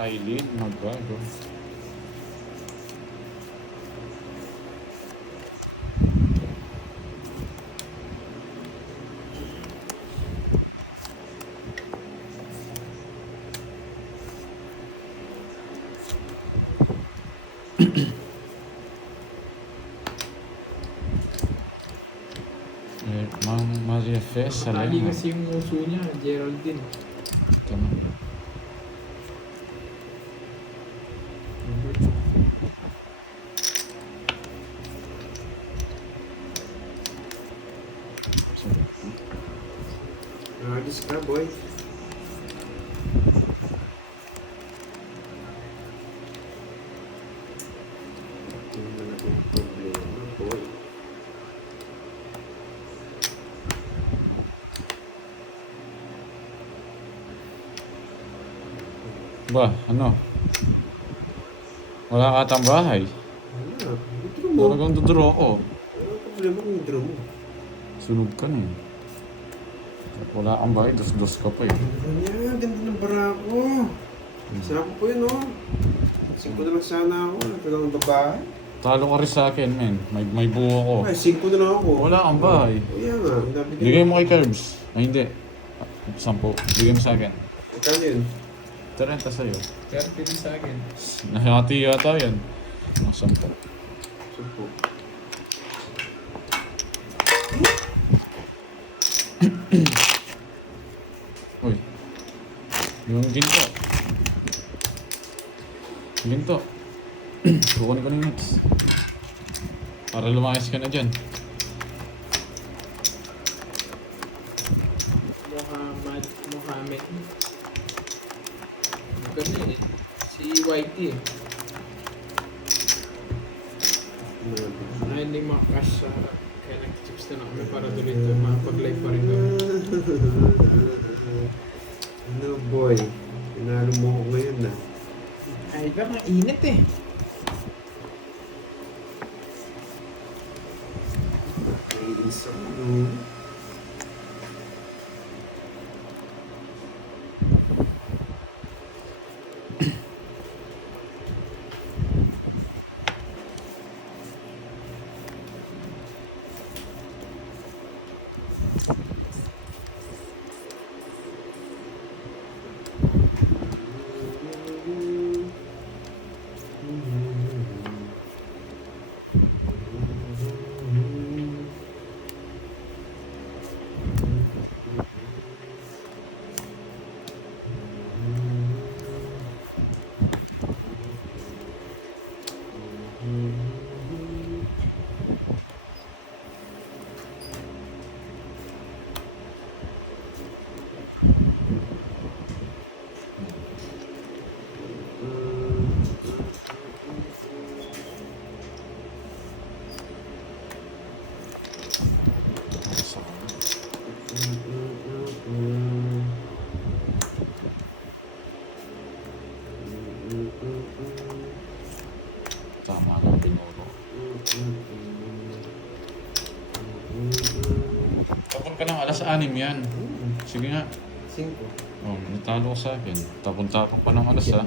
Eileen, magbago. Ma'am Maria Fes, Nakali Salema. kasi yung uso niya, Geraldine. Ito na. Alis ka, boy. Yung malaking problema, boy. Ba, ano? Wala ka atang bahay. Wala. Withdraw mo. Talagang duduro ako. Wala problema kung withdraw mo. Sunog ka na eh. Wala kang bahay, dos-dos ka pa eh. Ano yan? Ganda ng barako. Sarap po yun, oh. Singko na lang sana ako. Nagkagang babae. Talo ka rin sa akin, men. May buo ko. Ay, singko na lang ako. Wala kang bahay. O yan nga. Nabigyan Bigay mo kay Curbs. Ay, hindi. 10. Bigay mo sa akin. Magkano yun? 30 sa'yo. Pero pili sa akin. Nahati yata yan. Mga 10. Sumpo. Uy. Yung ginto. Ginto. Kukunin ko na yung next. Para lumayas ka na dyan. Mohammed. Ganun eh. Si Whitey eh. Ay, hindi makakas sa kaya nag-chips na kami para tuloy ito. Makapag-live pa rin kami. Ano, boy? Pinalo mo ko ngayon, na. Ay, baka init eh. Naiinis ako. Tama na tinuro. Tapon ka ng alas 6 yan. Sige nga. 5. Oh, natalo ko sa akin. Tapon-tapon pa ng alas 2.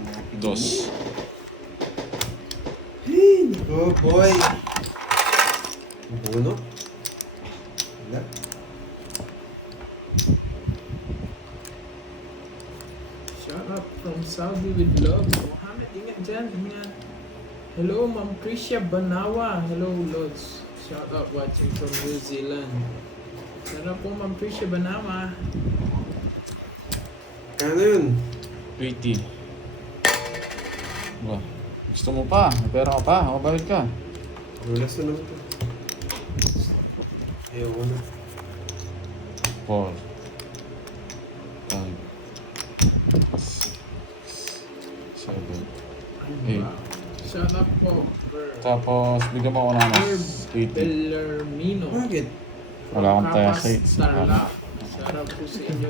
Hey, nako, boy. Mabuno? Wala. Shout out from Saudi with love. Mohammed, ingat dyan. Ingat. Hello, Ma'am Prisha Banawa. Hello, Lods. Shout out watching from New Zealand. Shout out po, Ma'am Prisha Banawa. Kano yun? 80. Ba, gusto mo pa? May pera ka pa? Mabayad ka. Rulas na naman ito. Ayaw ko na. 4. 5. 7. 8. Shout out po, Tapos, bigyan mo ako ng Herb 80. Bellarmino. Bakit? Wala akong Kapas tayasate. Starlock. Shout out po sa inyo.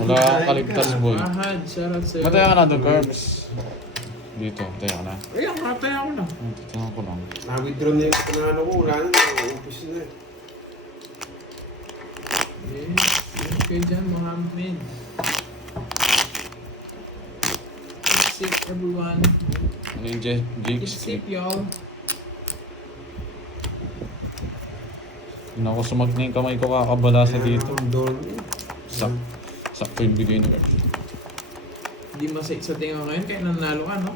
Wala akong kaligtas, boy. Ahad, shout out sa'yo. Mataya ka na doon, Curbs. Dito, mataya ka na. Ayun, katay ako na. Titignan ko lang. Na-withdraw na yung panalo ko. Wala na. Nakaumpis na eh. Yes, kayo dyan, Mohammed. sip, everyone. Ano yung Keep Jake's sip, clip? y'all. Yun ako sumag na yung kamay ko kakabala sa dito. Ang doon. Sakto yung bigay ni Earth. Hindi masakit sa tinga ngayon kaya nanalo ka, no?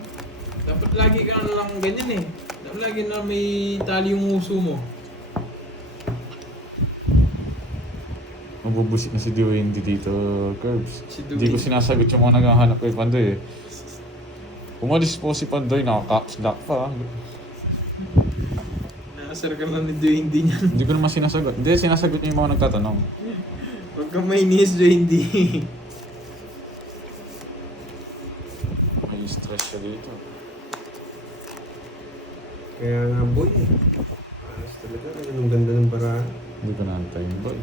Dapat lagi ka na lang ganyan eh. Dapat lagi na may tali yung uso mo. Mabubusit na si Dwayne dito, Curbs. Si Hindi ko Dwayne. sinasagot yung mga naghahanap kay Pandoy eh. Umalis po si Pandoy, naka-caps lock pa. Naasar ka lang ni Dwayne D niyan. Hindi ko naman sinasagot. Hindi, sinasagot niya yung mga nagtatanong. Huwag kang mainis, Dwayne D. May stress siya dito. Kaya nga boy eh. Ayos talaga. Ang ganda ng barahan. Hindi ko naantayin, boy.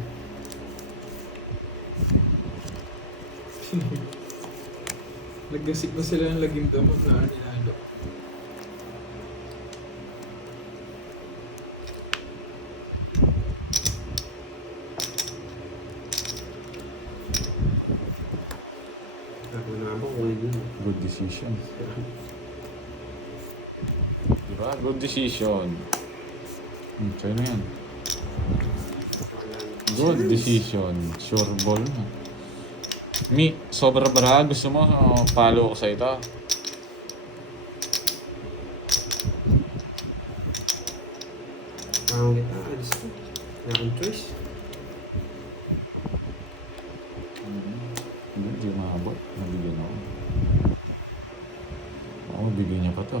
Naggasik na sila ng lagim damag na ninalo. Ako na ako kung yun. Good decision. Diba? Good decision. Sa'yo na yan. Good decision. Sure ball na. Mi, sobra bara. Gusto mo follow ko sa ito. Parang kita. Alis ko. Wala akong choice. Hindi maabot. Nabigyan ako. Oo, bigyan niya pa to.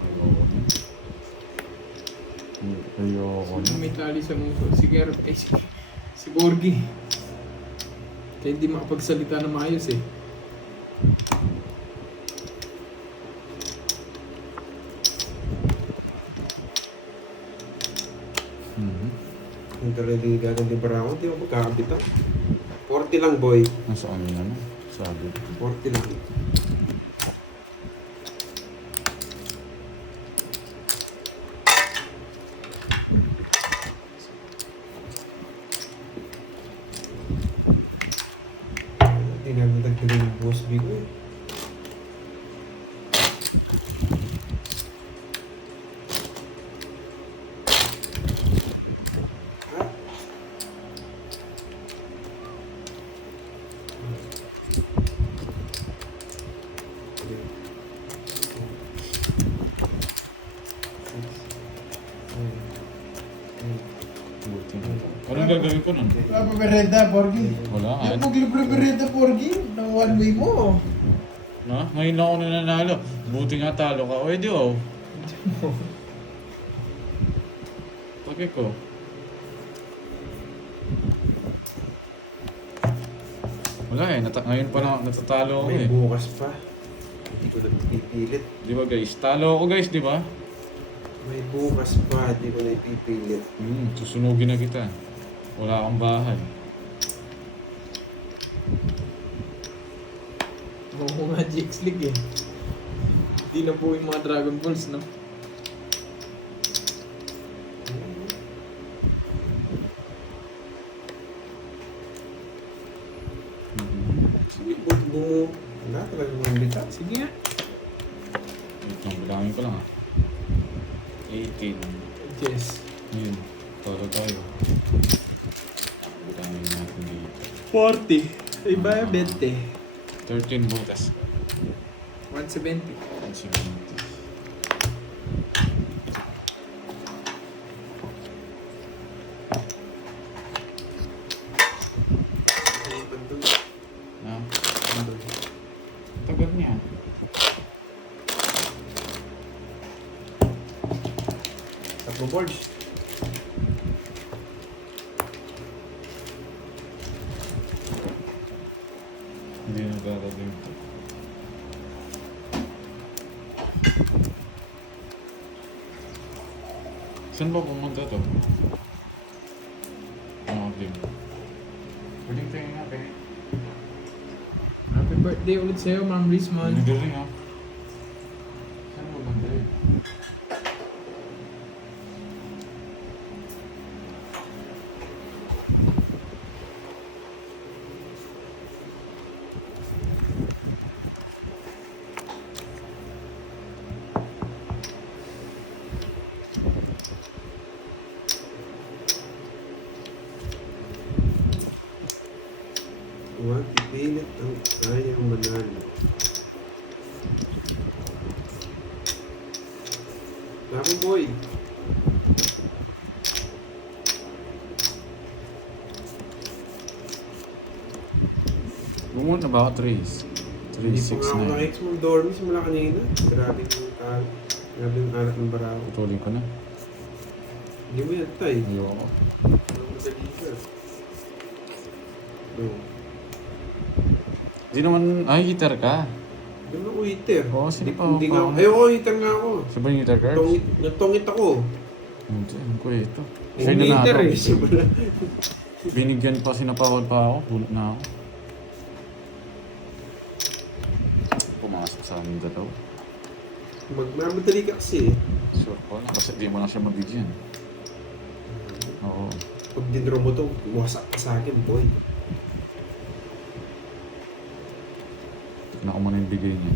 Ayoko na. Ayoko na. Sino may tali sa muso? Si Gerb. Eh, si Borgie. Kaya hindi makapagsalita na maayos eh. Yung talaga yung gaganti para ako. Hindi ako magkakabitan. 40 lang boy. Nasaan yun ano? Sabi. 40 lang. Hindi namin nagpili ng boss B ko eh. Buti na. Anong gagawin ko nun? Wala pa merenda, Porgy. Wala nga. Yung libre merenda, Porgy. Nang one way mo. Na? Ngayon lang ako nananalo. Buti nga talo ka. O, edi oh. Pake ko. Wala eh. Ngayon pa lang natatalo ako May eh. bukas pa. Hindi ko na ipipilit. Di ba guys? Talo ako guys, di ba? May bukas pa. Hindi ko na ipipilit. Susunugin na kita. Wala kang bahay. Oo nga, GX League eh. Hindi na po yung mga Dragon Balls, no? Sige, bumo. Wala talaga mga bita. Sige nga. Wait lang, bilangin ko lang ah. 18. Yes. Yun. Talo tayo. Bilangin natin dito. 40. Iba yung 20. 13 butas. 170. 170. Na? Tagal niya. Tatlo boards. Hindi na gagawin ito. Saan ba pumunta to? Game. Pwedeng tayo nga, pwede. Happy birthday ulit sa'yo, Ma'am Rizman. Hindi rin ah. Saan ba banda eh? Ayaw manalo. Ako boy. Gumawa na ba ako 3? 3, Hindi pa 6, nga ako 9. nakikita mong dormis mula kanina. Grabe yung talo. Grabe yung alat ng barako. Putulin ko na. Hindi mo yan tay. Ayoko. Ano mo sa liga? No. Di naman, ay, hitter ka. Hindi mo ako hitter. Oo, sino pa Hindi ako nga pa? ako. Ayoko, hitter nga ako. Siya ba yung hitter cards? Nagtongit ako. Hindi, ano ko ito. Siya Hindi yung hitter nanalo. eh. Simula. Binigyan pa, sinapawad pa ako. Hulot na ako. Pumasok sa amin dalaw. Magmamadali ka kasi eh. Sure ko na, kasi di mo na siya mabigyan. Oo. Pag dinro mo to, wasak ka sa akin, boy. Tignan ko muna yung bigay niya.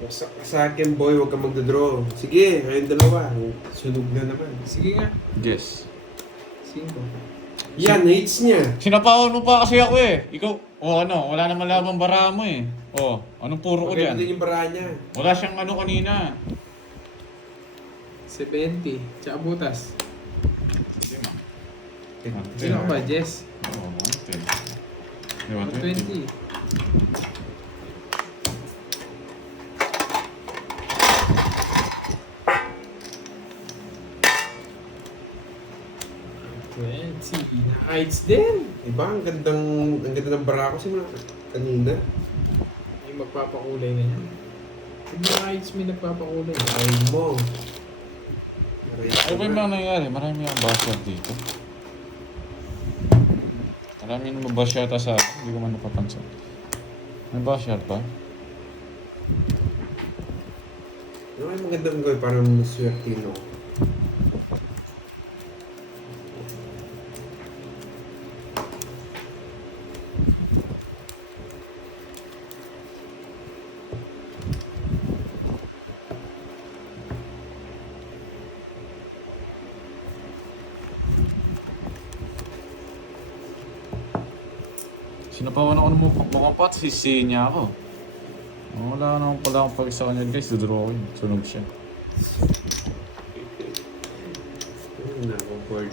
Wasak ka sa akin, boy. Huwag ka magdadraw. Sige, kayong dalawa. Sunog na naman. Sige nga. Guess. 5. Yan, hates niya. Sinapawad mo pa kasi ako eh. Ikaw, ano, wala naman labang bara mo eh. Anong puro ko Maganda dyan? din yung bara niya. Wala siyang ano kanina. 70. Tsaka butas. Sige ma. Sino ba, Jess? Oo, 110. Di ba, 20. Heights din. Diba? Ang ganda ng bara ko simula kanina. Yung magpapakulay na yan. Yung mga heights may nagpapakulay. Ay mo. Ano ba yung mga nangyari? Marami akong basher dito. Marami naman basher ata sa akin. Hindi ko man napapansin. May basher pa? Ano kayo magandang gawin? Parang swertino. Sinapawan ako ng mukhang pat, sisi niya ako. Wala naman pala akong pag sa kanya guys, duduro ko yun. Sunog siya. Nako-board.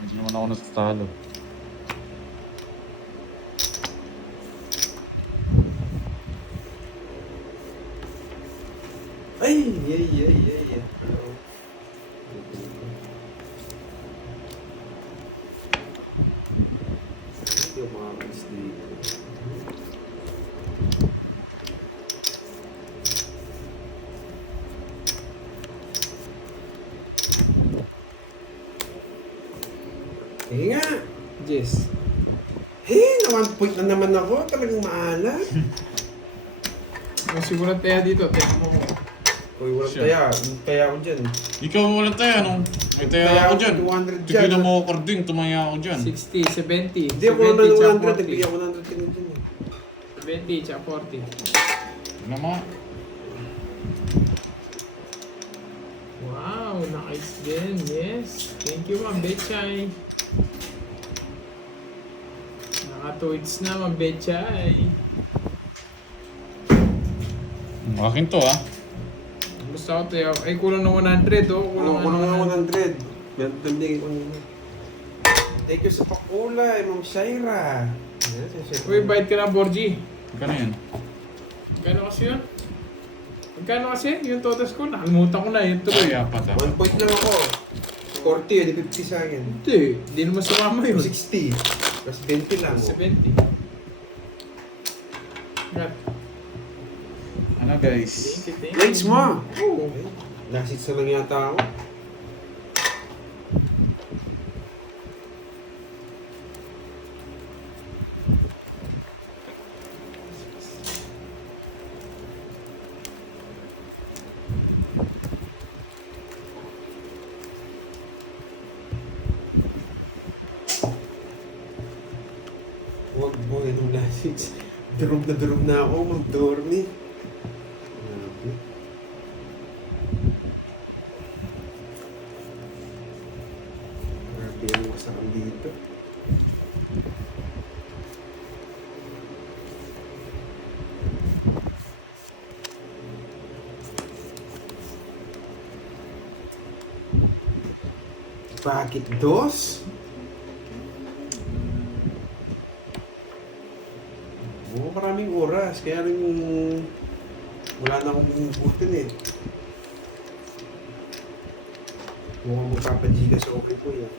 Hindi naman ako natatalo. Ay! Ay! Hindi ako makakalis dito. Sige nga! Jess. Na 1 point na naman ako. Talagang maalat. Ang siguran tayo dito. Tingnan mo. Uy, walang Sure. taya. May taya ako dyan. Ikaw walang tayo, no? May tayo ako dyan. 200 dyan. Tigilan mo ako kording, tumaya ako dyan. 60, 70. Hindi ako naman 100. Nagbigyan ko 100 ka na dyan eh. 70, tsaka 40. Ano mga? Wow, nice din. Yes. Thank you, Ma'am Betchay. Nakatuits na, Ma'am Betchay. Akin to ah. Gusto ko tayo. Ay, kulang na 100, oh. Kulang nga 100. Bigyan ko nila. Thank you sa pakulay, Ma'am Shaira. Uy, bayad ka na, Borgie. Magkano yan? Magkano kasi yun? Magkano kasi? Yung totas ko, nakalimutan ko na. Yung tuloy. Ay, apat ah. 1 point lang ako. 40, hindi 50 sa akin. Hindi. Hindi naman sumama yun. 60. Plus 20 lang. 70. Got. Ano guys? Legs mo! Oo. Last hits na lang yata ako. Huwag mo, anong last hits? Durog na ako, mag-dormi. Grabe. Grabe ang masakan dito. Bakit dos? Oo, maraming oras. Kaya rin wala na akong bumubutin eh. Mukhang magpapajiga sa okay ko yan.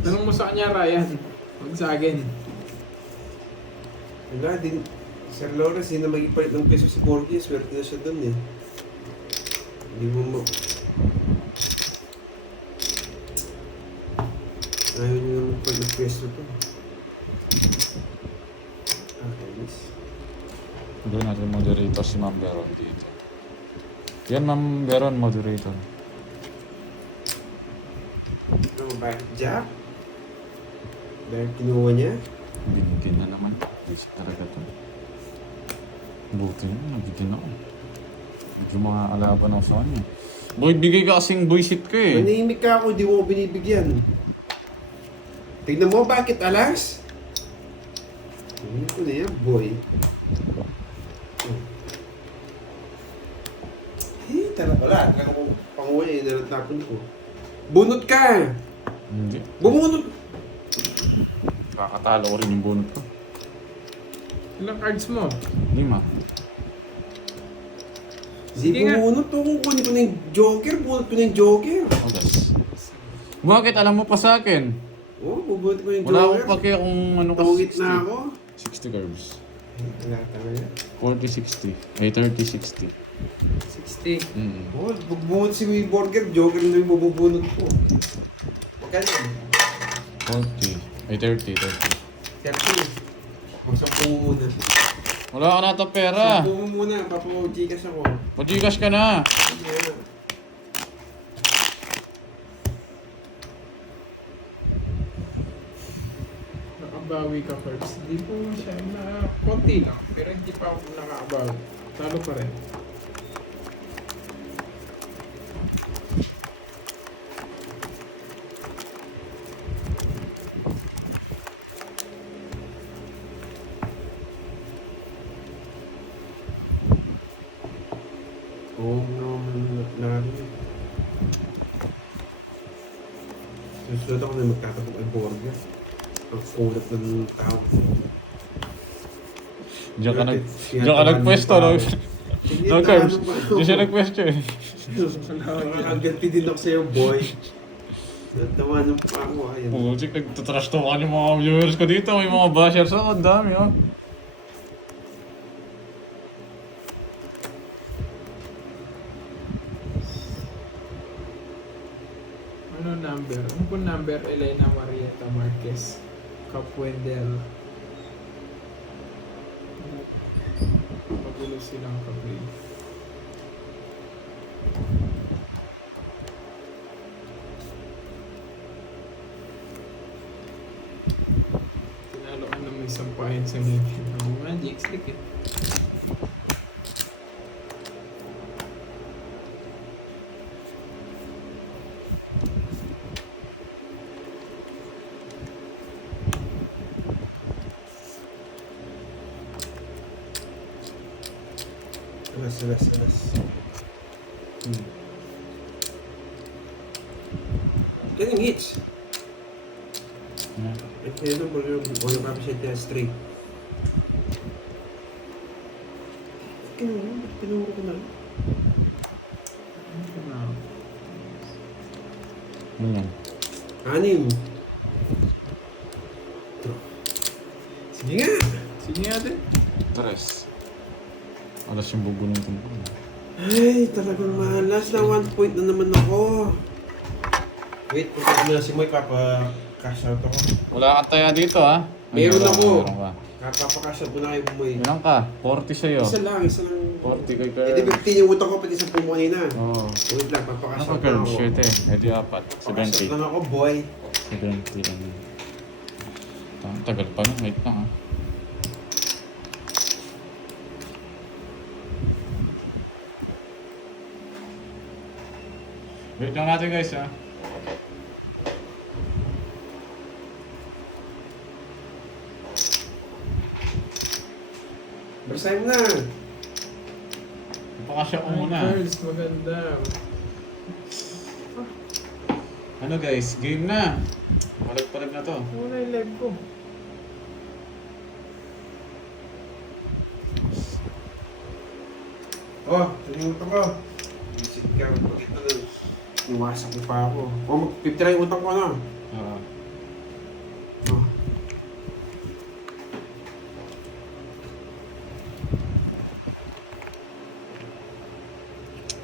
Tanong mo sa kanya, Ryan. Huwag sa akin. Wala din. Sir Lawrence, hindi na mag-ipalit ng peso si Borgie. Swerte na siya dun eh. Hindi mo Ayaw niyo na mag-ipalit ng peso to. Okay, miss. Gawin natin moderator si Ma'am Veron dito. Yan, Ma'am Veron, moderator. Ano ba? Jack? Dahil kinuha niya? Binigyan na naman. Kasi talaga to. Buti na, nabigyan ako. Yung mga alaban ako sa kanya. Boy, bigay ka kasing buisit ko eh. Manahimik ka ako, di mo ako binibigyan. Tignan mo, bakit alas? Hindi ko na yan, boy. Talaga wala. Talaga ko panguha eh, naratapon ko. Bunot ka! Hindi. Bumunot! Kakatalo ko rin yung bunot ko. Ilang cards mo? 5. Sige nga. bumunot to. Kung kunin ko na yung Joker, bunot ko na yung Joker. Ogas. Bakit alam mo pa sa akin? Oo, bubunot ko yung Wala Joker. akong pake kung ano ko. Tawagit na ako. 60 curves. Wala talaga. 40-60. Ay, 30-60. 60. Oo, bubunot si Wee Burger, Joker na yung bubunot ko. Huwag ka na. 40. Ay, 30. 30. Magsampu mo muna. Wala ka na ito pera. Sampu mo muna, papaw-Gcash ako. Mag-Gcash ka na. Sige. Nakabawi ka first. Hindi po siya konti lang. Pero hindi pa ako nakakabawi. Talo pa rin. Oo, narinig. Susunod ako na magtatapok ay burger. Ang kulat ng tao. Diyan ka nagpwesto, no? Hindi, No, Curbs. talo pa ako. Diyan siya nagpwesto eh. Nakakaganti din ako sa'yo, boy. Natawanan pa ako, ayan. Putik, nagtatrash talkan yung mga viewers ko dito. May mga bashers ako, ang dami oh. Ano number? Ano po number? Elena Marieta Marquez. Capuendel. Magulo silang kapatid. Tinaloan na may sampahin sa ngipin. Ako nga, Jix-Lick eh. Alas. Kaning hits. Ito mo yung una pa siya tiya straight. Tinuro ko na. Ano yan? 6. Sige nga! Sige nga din. 3. Alas yung bubunutin ko. Ay, talagang malas na 1 point na naman ako. Wait, punta ko na si Moy, papa-cash out ako. Wala kang taya dito ha? Meron ako. Meron ka. Papa-cash out ko na kay Moy. Meron ka. 40 sa'yo. Isa lang. 40 kay Eh, di Curve. 15 yung utang ko, pati sa pumo kanina. Oo. Wait lang, papa-cash Ano out ka na Curve? ako. 7. Eh di 4. Papa-cash out 70. lang ako, boy. 70 lang yun. Ang tagal pa na. Wait lang ha. Wait lang natin guys ha. basahin mo na. Ipakasya ko Ay, muna. girls, maganda. Ano guys, game na. Palag-palag na to. Wala yung live ko. Oh, nalimutan ko. Visit ka. Pag ito na. Iwasak mo pa ako. Oh, mag-50 yung utang ko na. Oo. Oh.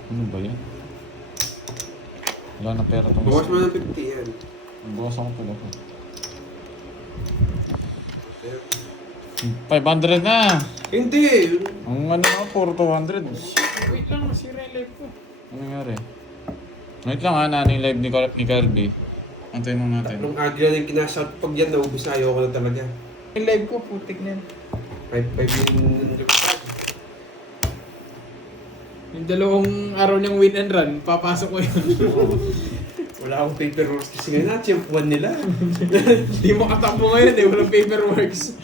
Ano ba yan? Wala na pera tong Bawas mo ng 50 yan. Bawas ako pala ko. 500 na! Hindi! Ang ano nga, 4,200. Wait lang, masira yung live ko. Ano nangyari? Wait lang ha, nano yung live ni Kirby. Antayin mo natin. Nung agla na yung kinashout, pag yan naubos na, ayoko na talaga. Yung live ko, putik na yan. 5 yung lupad. Yung dalawang araw niyang win and run, papasok ko yun. Wala akong paperwork kasi ngayon na, tiyempuan nila. Hindi mo katakbo ngayon eh, walang paperworks.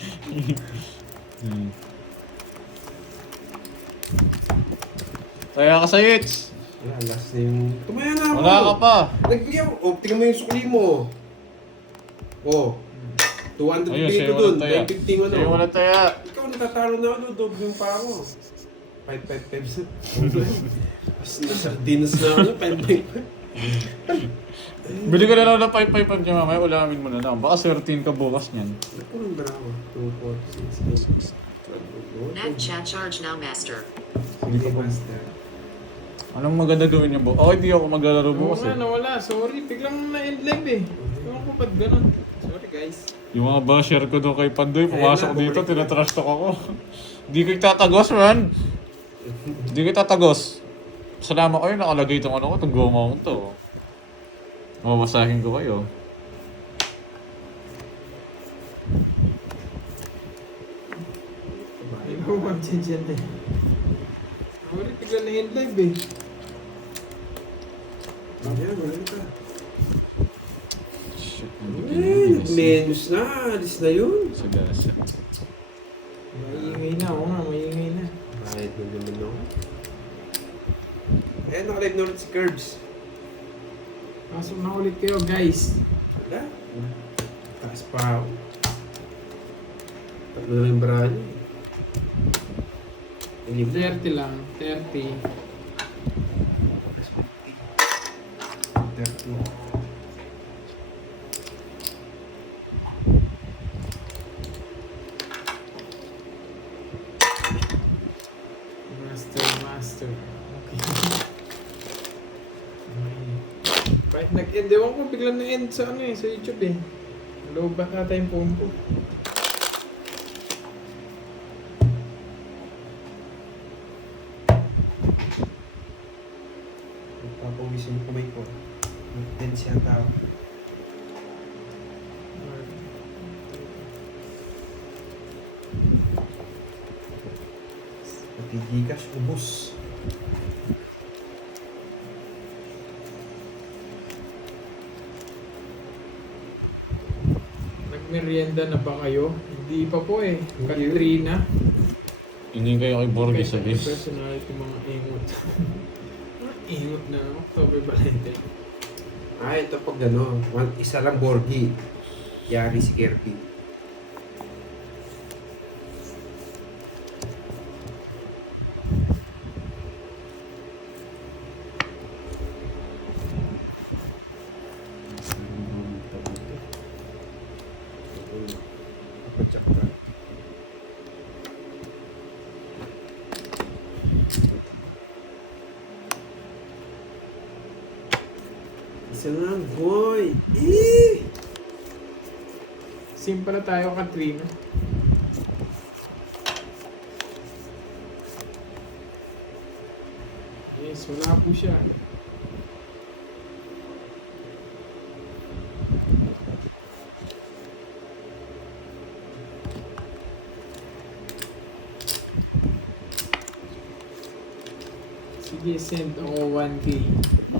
Kaya ka sa hits! Wala, last na yung... Tumaya na ako! Wala ka pa! Nagbigyan mo. Oh, tingnan mo yung sukli mo. Oh. 200 Ayun, bigay sa'yo ko dun. walang taya. 950 mo Sa'yo wala taya! Ikaw natatalo na ako, doble yung pa ako. 555. Mas nasardinas na ako, 555. Bili ko na lang ng 555 niya mamaya, ulamin mo na lang. Baka 13 ka bukas niyan. Ako nang bravo. 2, 4, 6, 8, 12, Net chat charge now, master. Sige, master. Anong maganda gawin niyo bu? Oh, hindi ako maglalaro Oo bukas nga, eh. nawala. Sorry, biglang na-end live eh. Ewan ko ba't ganun. Sorry guys. Yung mga basher ko doon kay Pandoy, pumasok Ayun na, dito, bumalik na. tinatrash talk ako. Hindi ko itatagos, man! Hindi ko itatagos. Salamat kayo, nakalagay itong ano ko, itong goma ko to. Mabasahin ko kayo. Ikaw mag-change eh. Sorry, biglang na-end live eh. Ayan, wala ka. Shit, Menus na, alis na yun. Sa gasa. Maingay na, oo nga, maingay na. Bayad na naman ako. Ayan, nakalive na ulit si Curbs. Pasok na ulit kayo guys. Wala. Taas pa ako. Tatlo na yung brand. 30 lang, 30. 30. Master. Okay. Kahit nag-end, ewan ko, biglang na-end sa ano eh, sa YouTube eh. Low ba ata yung phone ko? Papawisin yung kamay ko. Mag-tense yan tao. Pati Gcash, ubus. Nagmerienda na ba kayo? Hindi pa po eh. Katrina. Hindi kayo kay Borges sa bis. Personality mga ingot. Mga ingot na October Valentine. Ah, ito pag ano, isa lang Borgi. Yari si Kirby. Kapatsak ka. Isa lang, boy! Sim pala tayo, Katrina. Yes, wala po siya. Sige, send ako 1K.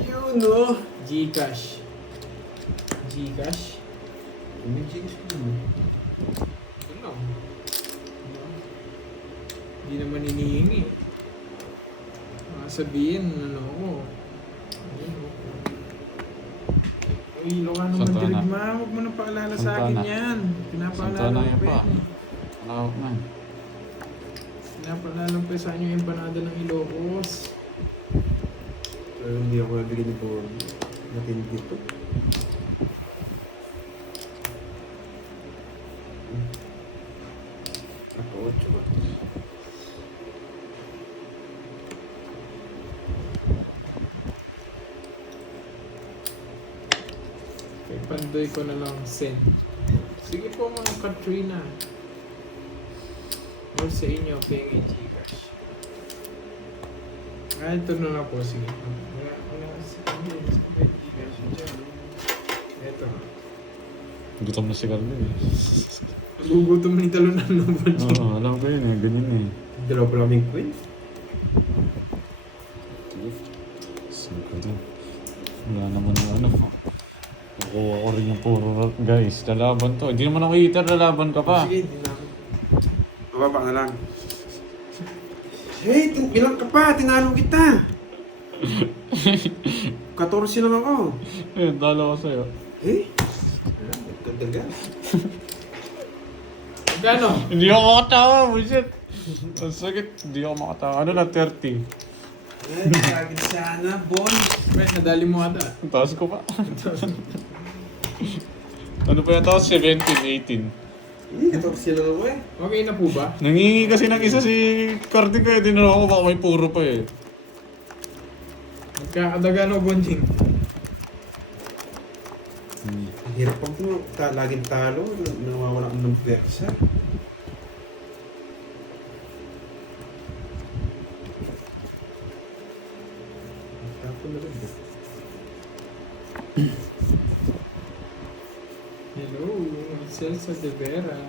Yun, no? Gcash. Gcash? May Gcash ko mo. Ano? Hindi naman hinihingi. Baka sabihin, ano ako. Ayun, oh. Uy, Ilocano Santana. Mandirigma, huwag mo nang paalala sa akin Santana. yan. Pinapaalala Santana ko yan pa pa. yan. Malawak na. Pinapaalala ko sa inyo yung empanada ng Ilocos. Pero hindi ako nabigyan ni Borgie. Matindi ito. Ako, 8 ba? Kay Pandoy ko na lang send. Sige po mga Katrina. Or sa inyo, pengi Gcash. Ito na lang po, sige. Wala, sige Gcash dyan. Ito. Gutom na si Carlo eh. Nagugutom ni talunan ng budget. Oo, alam ko yun eh. Ganyan eh. Dalawa pa kaming queen. Siko din. Wala naman yung ano. Nakuha ko rin yung puro rock, guys. Lalaban to. Hindi naman ako hitter, lalaban ka pa. Sige, hindi na ako. Mababa na lang. Hey, ilang ka pa? Tinalo kita. 14 lang ako. Ayun, talo ko sa'yo. Eh? Nagkadagal. Gano? Hindi ako makatawa, bullshit. Ang sakit. Hindi ako makatawa. Ano na, 30. Ay, kagin sana, boy. May nadali mo ata. Ang taas ko pa. Ano pa yung taas? 17, 18. Eh, 14 lang ako eh. Okay na po ba? Nangingi kasi ng isa si Cardi kaya dinala ko baka may puro pa eh. Nagkakadagan o bonding? Ang hirap pang laging talo. Nawawala ko ng pwersa. Tapos na rin. Hello, Celso de Vera.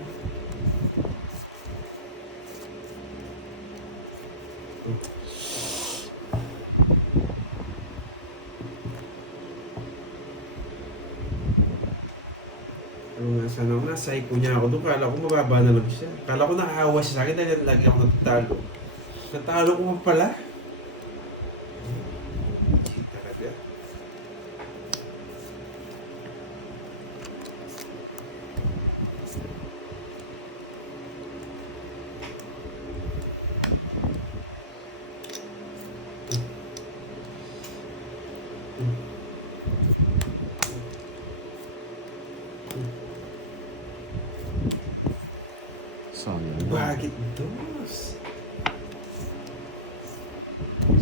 Sana ako nasa iko niya ako doon. Kala ko mababa na lang siya. Kala ko nakaawa siya sa akin dahil lagi ako natalo. Natalo ko pa pala. Talaga. Sayang. Bakit dos?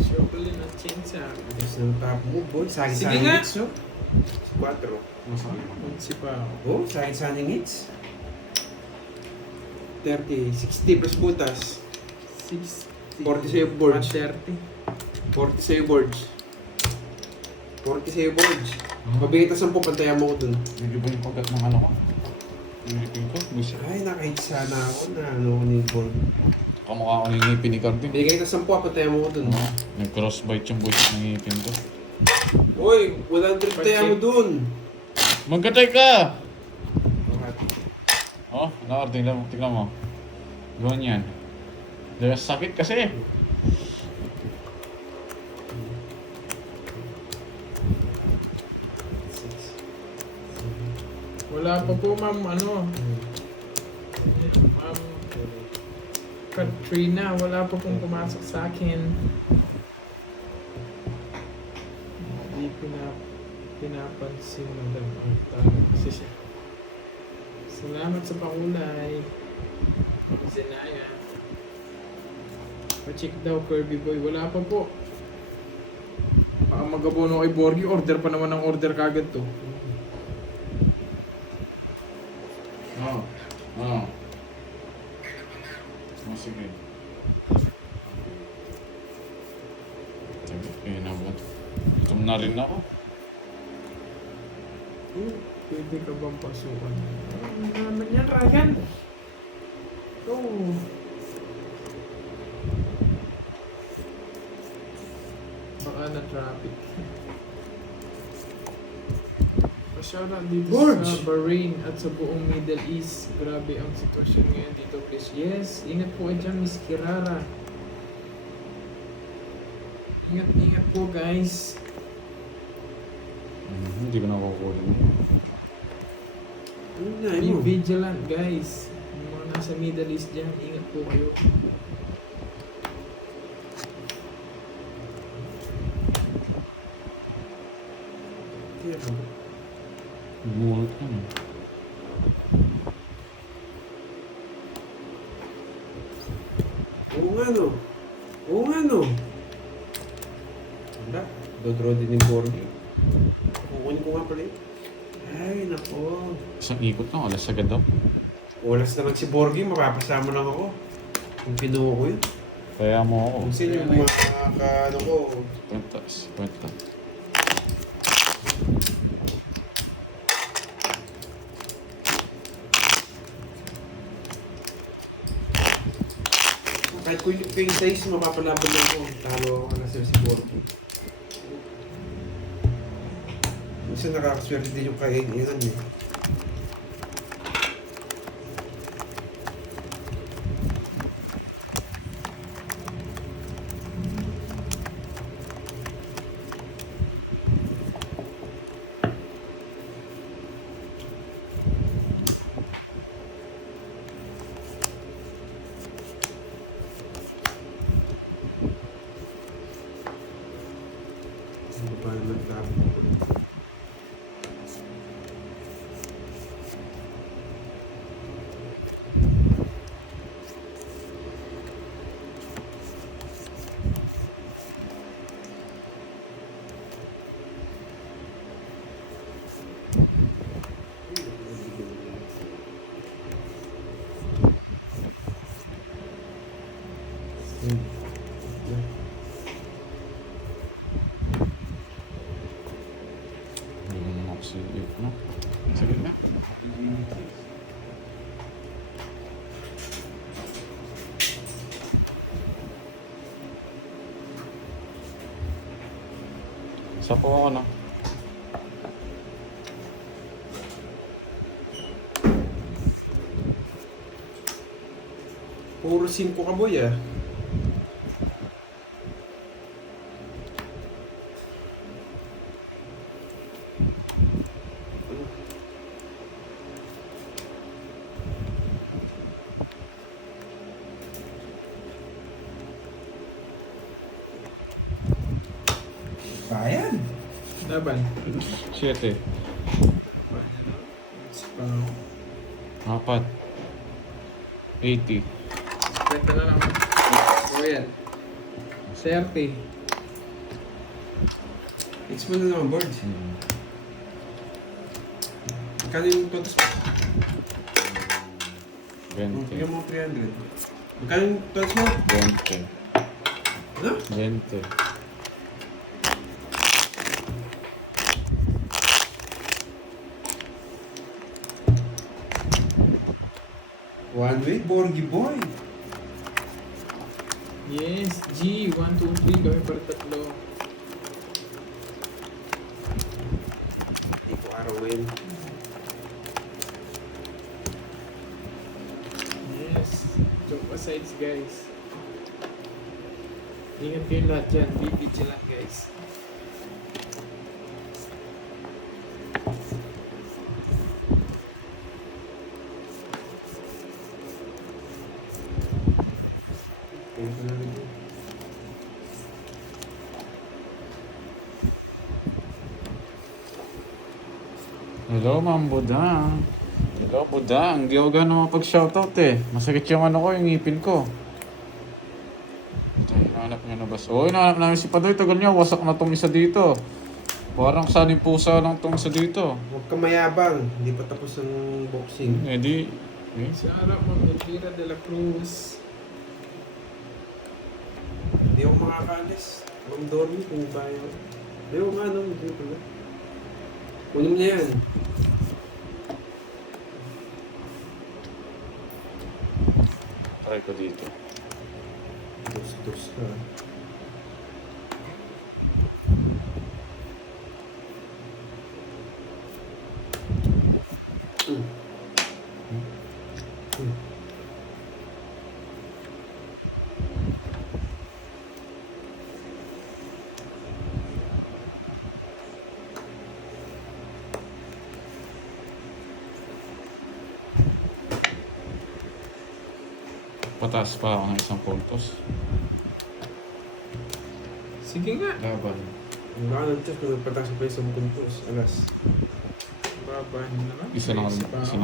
Shovelin at chainsaw. Ayos ng top mo, boy. Saging Sige sa nga. hits, oh. 4. Unsi pa ako. Oh, saging sa hits. 30, 60 plus putas. 60. 40 sa'yo, boards. 30. 40 sa'yo, boards. 40 sa'yo, boards. Mabigay ka 10, pantayan mo ko dun. Hindi ba yung pagkat ng ano ko? Ngipin ko? Gusto. Ay, nakahit sana ako na ano ko ni board. Kamukha ko yung ngipin ni Cardi. Bigay ka 10, pantayan mo ko dun. Oo. Nag-crossbite yung buisit ng ngipin ko. Uy, 100 tayo mo dun. Magkatay ka! Oh, nakar, tingnan mo. Gawin yan. Dahil sakit kasi. Wala pa po, ma'am, ano. Ma'am Katrina, wala pa pong pumasok sa akin. Hindi pinapansin, madam. Ang tawag kasi siya. Salamat sa pakulay. Zenaya. Pa-check daw, Kirby Boy. Wala pa po. Baka mag-abono kay Borgie. Order pa naman ng order kagad to. Oo. Oo. Oh, sige. Sige, nabot. Gutom na rin ako. Pwede ka bang pasukan? Ano naman yan, Ryan? Oh. Baka na traffic. shoutout dito Gorge! sa Bahrain at sa buong Middle East. Grabe ang sitwasyon ngayon dito, please. Yes, ingat po kayo dyan, Miss Kirara. Ingat po, guys. Hindi ko nakukulit. Ano na Be mo? vigilant, guys. Yung mga nasa Middle East dyan, ingat po kayo. Gulat ka na. Oo nga no. Oo nga no. Wala. Dodraw din yung Borgi. Kukunin ko nga pala yun. Ay, nako. Isang ikot lang, alas agad daw. Oras naman si Borgi, mapapasama lang ako. Kung kinuha ko yun. Kaya mo ako. Kung sino yung mga ano ko. Kwentas, kwenta. Kahit kung yung size, mapapalaban lang ako. Talo ako na si Borgi. Minsan nakakaswerte din yung kainginan eh. Ano ba naman sabi ko? Hindi naman ako si Ip, no? Sige na. Isa po ako, no? Puro 5 ka boy ah. Bayad. Laban. 7. Apat. 80. Kwenta na lang. Royal. 30. It's mo na naman board. Magkano yung totos mo? 20. Bigyan mo 300. Magkano yung totos mo? 20. Ano? 20. One way, Borgi boy. Yes, G. 1, 2, 3. Kami para tatlo. Hindi ko arawin. Yes. Joke aside, guys. Ingat kayo lahat dyan. Be vigilant, guys. Hello, Ma'am Budang. Hello, Budang. Hindi ako gano'n mapag-shoutout eh. Masakit yung ano ko, yung ngipin ko. Ito, hinahanap niya na ba? So, hinahanap namin si Padoy. Tagal niya, wasak na tong isa dito. Parang saning pusa lang tong isa dito. Huwag ka mayabang. Hindi pa tapos ang boxing. Eh di, eh. Shout out, Ma'am Elvira de la Cruz. Hindi ako makakaalis. Ma'am Dormy, kung bayo. Ayaw nga, no? Hindi pala. Kunin mo na yan. Try ko dito. Dos ka. Pataas pa ako ng isang puntos. Sige nga. Laban. Ang baka nag-test kung nagpataas pa isang puntos. Alas. Babahin na lang. Isa lang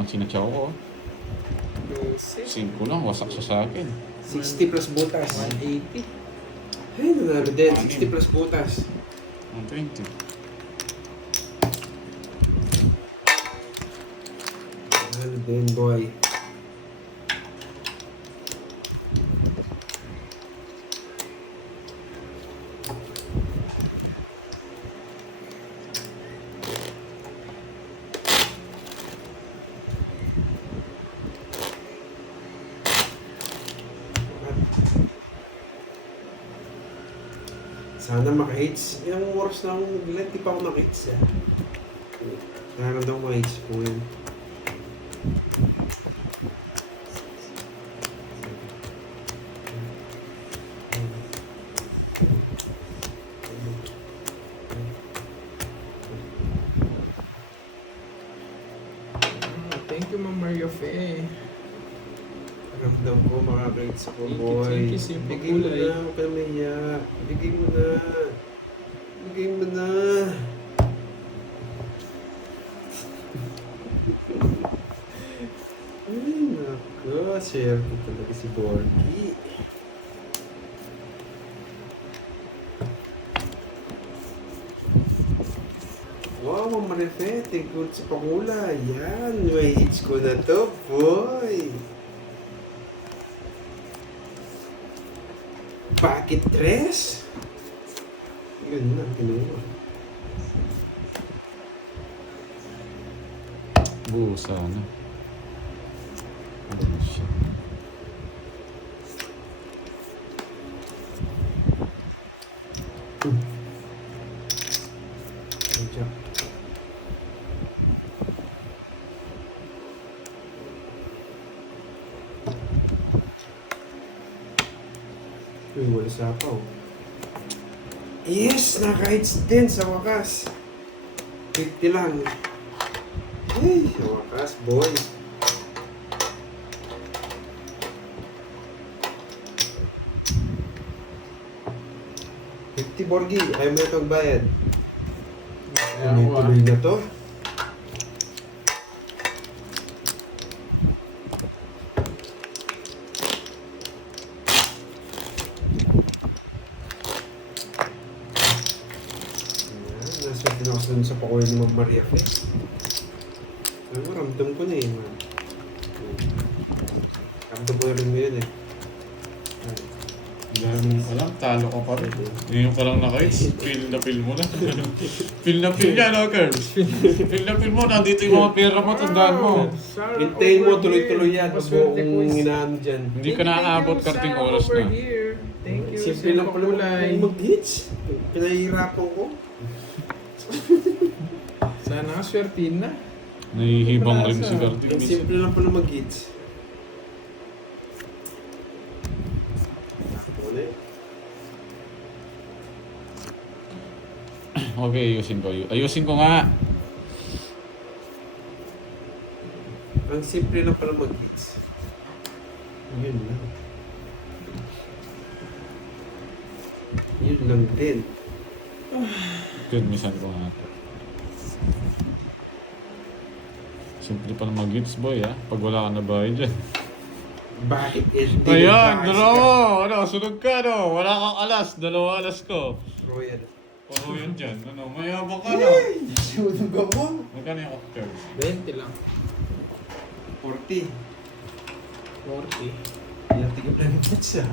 sinatsaw ko. 12. 5 lang, wasak siya sa akin. 60 plus butas. 180. Ay, nanalo din. 60 plus butas. 120. Nanalo din, boy. Sana maka-hits. Ilang oras na akong nag-let, di pa ako maka-hits eh. Nararamdaman ko maka-hits po yun. Thank you, Ma'am Mario Fe. Ramdam ko makaka-hits ako, Thank you, boy. thank you, Simple Bigay mo Kulay. na, huwag ka na maiyak. Bigay mo na. Bigay mo na. Ay, nako. Share ko talaga si Borgie. Wow, Ma'am Marife, thank you sa pangula. Yan, may hits ko na to, boy. Bakit tres? Yun na, kinuha. Busa na. Oh, shit. Andiyan. Uy, wala sapaw. Yes! Naka-hits din sa wakas. 50 lang. Ay, sa wakas, boy. Borgie, ayaw mo na itong bayad. Tuloy na to. Naswerte na ako sa pakuwi ni Ma'am Maria Fe. Alam mo, ramdam ko na eh. Man. Ramdam ko na rin ngayon eh. Alam, talo ka pa rin. Ngayon ka lang naka-hits, feel na feel mo na. Feel na feel yan, Curves. Feel na feel mo, nandito yung mga pera mo, tandaan mo. Hintayin mo, tuloy-tuloy yan. Huwag mo kung inaano dyan. Hindi ka naaabot karting oras na. Thank you, Simple lang pala Kulay. mag-hits. Pinahihirapan ko. Sana ka swertin na. Nahihibang rin si Karting. Ang simple lang pala mag-hits. Okay, ayusin ko. Ayusin ko nga. Ang simple lang pala mag-hits. Yun lang. Yun lang din. Good, misan ko nga. Simple pa na mag-hits, boy, ha? Pag wala ka na bayad dyan. Bakit? Ayan, dalawa! Ano, sunog ka, no? Wala kang alas. 2 alas ko. Royal. Puro yan dyan. Ano, mayabang ka na. Sunog ako. Magkano yung octave? 20 lang. 40. 40. Kaya tigil lang yung hits ah.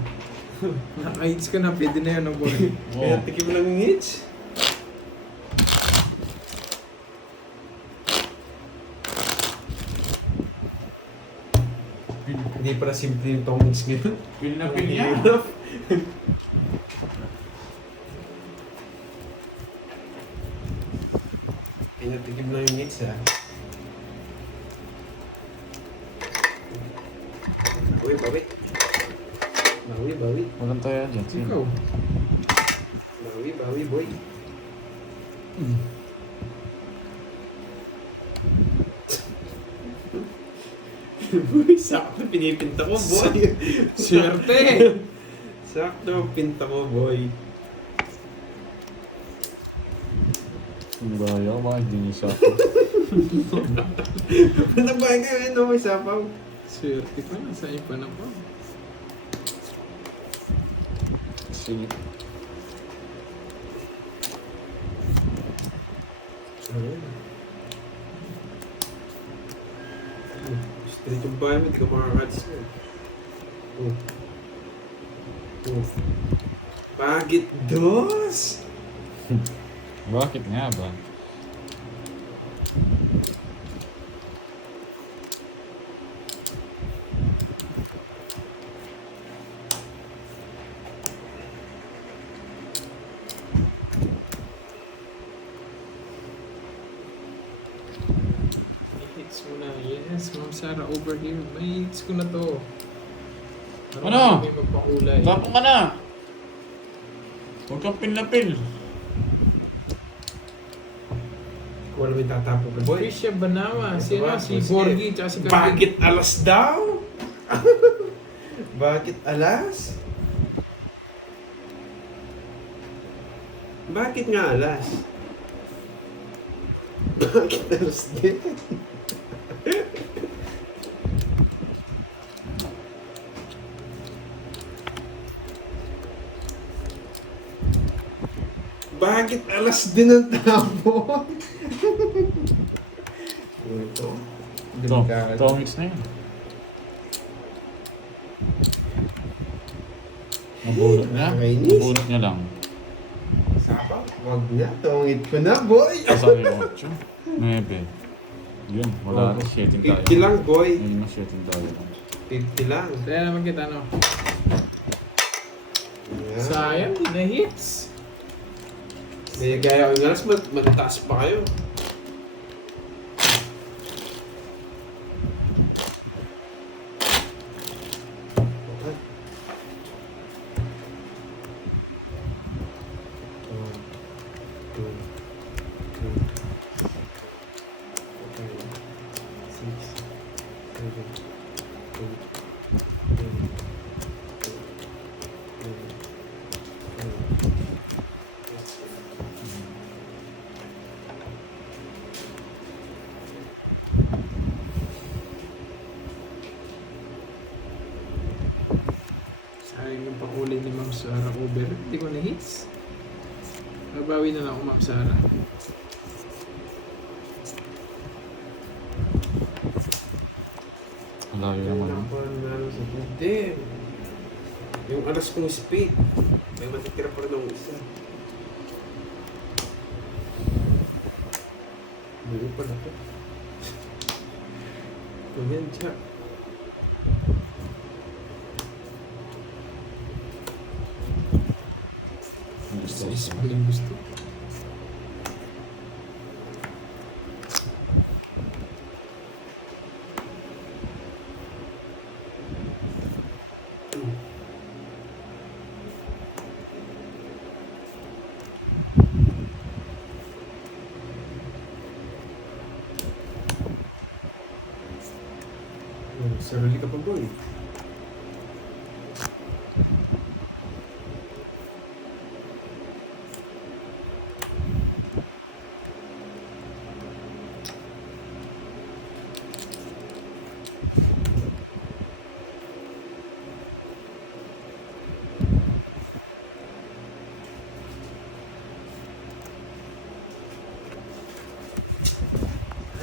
Naka-hits ka na, pwede na yun, no, boy. Kaya tigil lang yung hits. Hindi para simple yung tong hits ngayon. Feel na feel yan. Kaya tigil lang yung hits ah. Bawi. Bawi. Walang tayo dyan. Ikaw. Bawi, boy. Sakto, pinipinta ko, boy. Swerte! Sakto, pinta ko, boy. Ang baya, bakit di niya siya? Nagbahay kayo, no? May sapaw. Swerte pa, nasa ipa na pa. Sige. Straight yung bahay mo, di ka makakadis mo. Oh. Oh. Bakit dos? Bakit nga ba? Hits mo na. Yes, Ma'am Sarah over here. May hits ko na to. Ano? May magpakulay. Tapos ka na! Huwag kang pinapil. Wala may tatapo ka, boy. Patricia Banawa. Ito Sino? ba? Si Sige. Gorgie tsaka si Carmen. Bakit alas daw? Bakit alas? Bakit nga alas? Bakit alas din? Bakit alas din ang tapon? Ito. Ito, comics na yun. Mabulot niya. Nakakainis. Mabulot niya lang. Sapaw? Wag na. Tungit ko na, boy. Kasali yung 8. 9. Yun, wala na. 7 tayo. 50 lang, boy. Ayun na, 7 tayo. 50 lang. Kaya naman kita, no? Yeah. Sayang, di na hits. May gaya ko nga, matataas pa kayo. Okay. Sayang yung pakulay ni Ma'am Sarah over. Hindi ko na hits. Babawi na lang ako, Ma'am Sarah. Malayo naman. Hindi. Yung alas kong speed. May matitira pa rin ng isa. Hindi pa na to. Ganyan siya. Gusto Sa ko. isip ko yung gusto. Sarili ka pa, boy.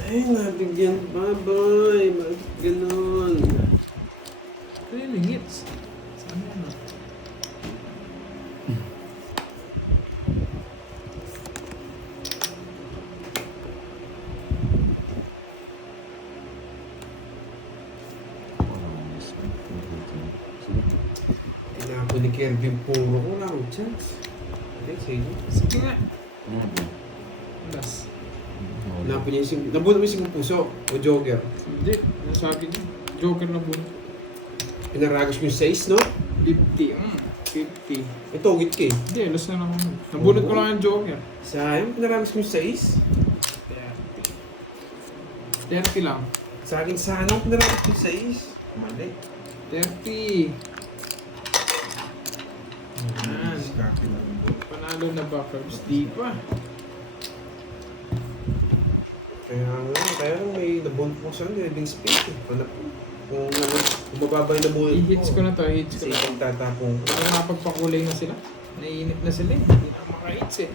Ay, nabigyan pa, boy. Bakit ganun? Ito yung hits. Saan yan, no? Inapo ni Kervin puro ko. Wala akong chance. Hindi, sige. Sige nga. Ano ba? Last. Inapo niya yung nabuno mo yung puso o jogger. Hindi. Nasabi niya. Joker na buno. Pinaragos ko yung 6, no? 50. 50. Ito, git ka eh. Hindi, alas na lang ako. Nabunot ko lang yung Joker. Sayang, pinaragos ko yung 6. 30 lang. Sa akin sana ako pinarapit yung 6. Mali. 30. Yan. Diskarte lang. Panalo na ba, Curbs? Di pa. Kaya may nabull po siya, reading space eh. Kung mababa yung nabull I-hits ko na to, i-hits ko Kasi na to. itong tatapong ko. Para mapagpakulay na sila. Naiinip na sila eh. Hindi na maka-hits eh.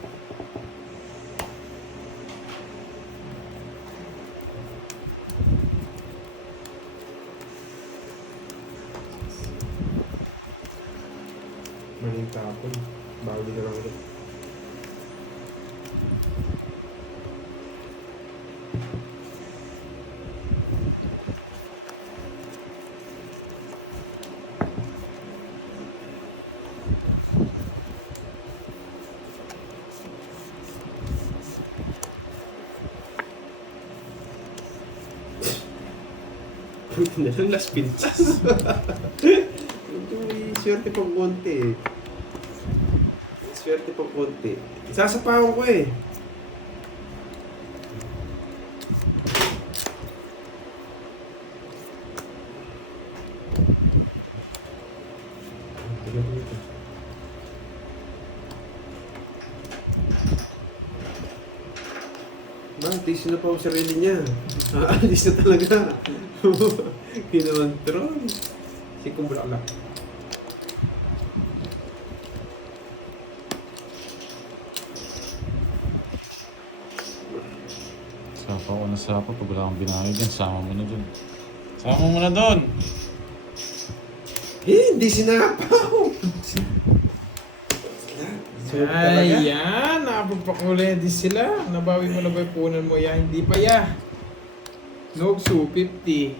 Maling tapon. Bawal na lang ulit. Puti na lang, las pintas. Ito may swerte pang konti eh. May swerte pang konti. Isasapawan ko eh. Tignan ko dito. Tiis na pa ang sarili niya. Aalis na talaga. Kinontrol. Si Kumbrala. Sapa ko na sapa. Pag wala kang binayad yan, sama mo na dun. Sama mo na dun! Hindi sinapaw! Suot talaga. Ay, yan. Nakapagpakulay din sila. Nabawi mo na ba yung punan mo? Yan, hindi pa ya. Nogsu, 50.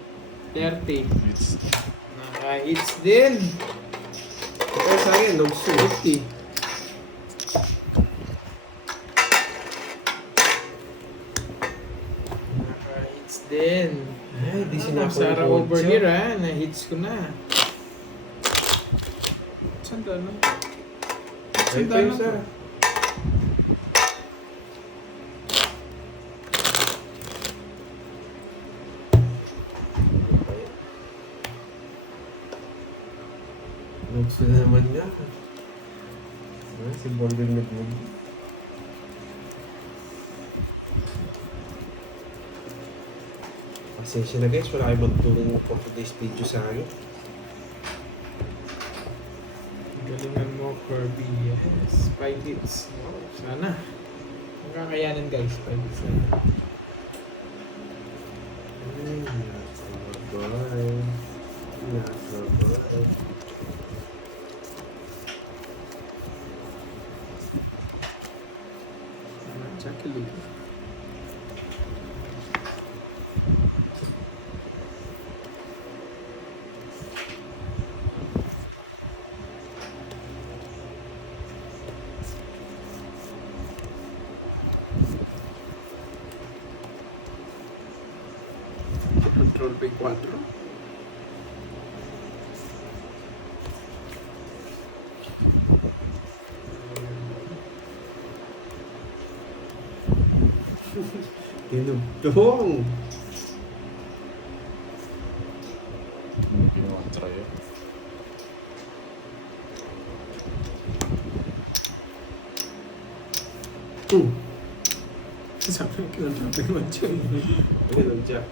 30. It's Naka-hits din. Kaya sa akin, nogsu. 50. Naka-hits din. Ay, di sinapaw Sara yung over kotse. here ha. Na-hits ko na. Sanda na. Ay, Sanda pa na yung to. Sara. Nogsu na naman nga. Si Boulder na good. Pasensya na guys, wala kayo magtulong for today's video sa akin. Galingan mo, Kirby. Yes. 5 hits. Wow. Sana. Ang kakayanin guys. 5 hits na. Boy. Jacqueline. Control P4. Tinugtong! yung ginawa try. Sabi ko na natin mag-check. Ayun, Jack.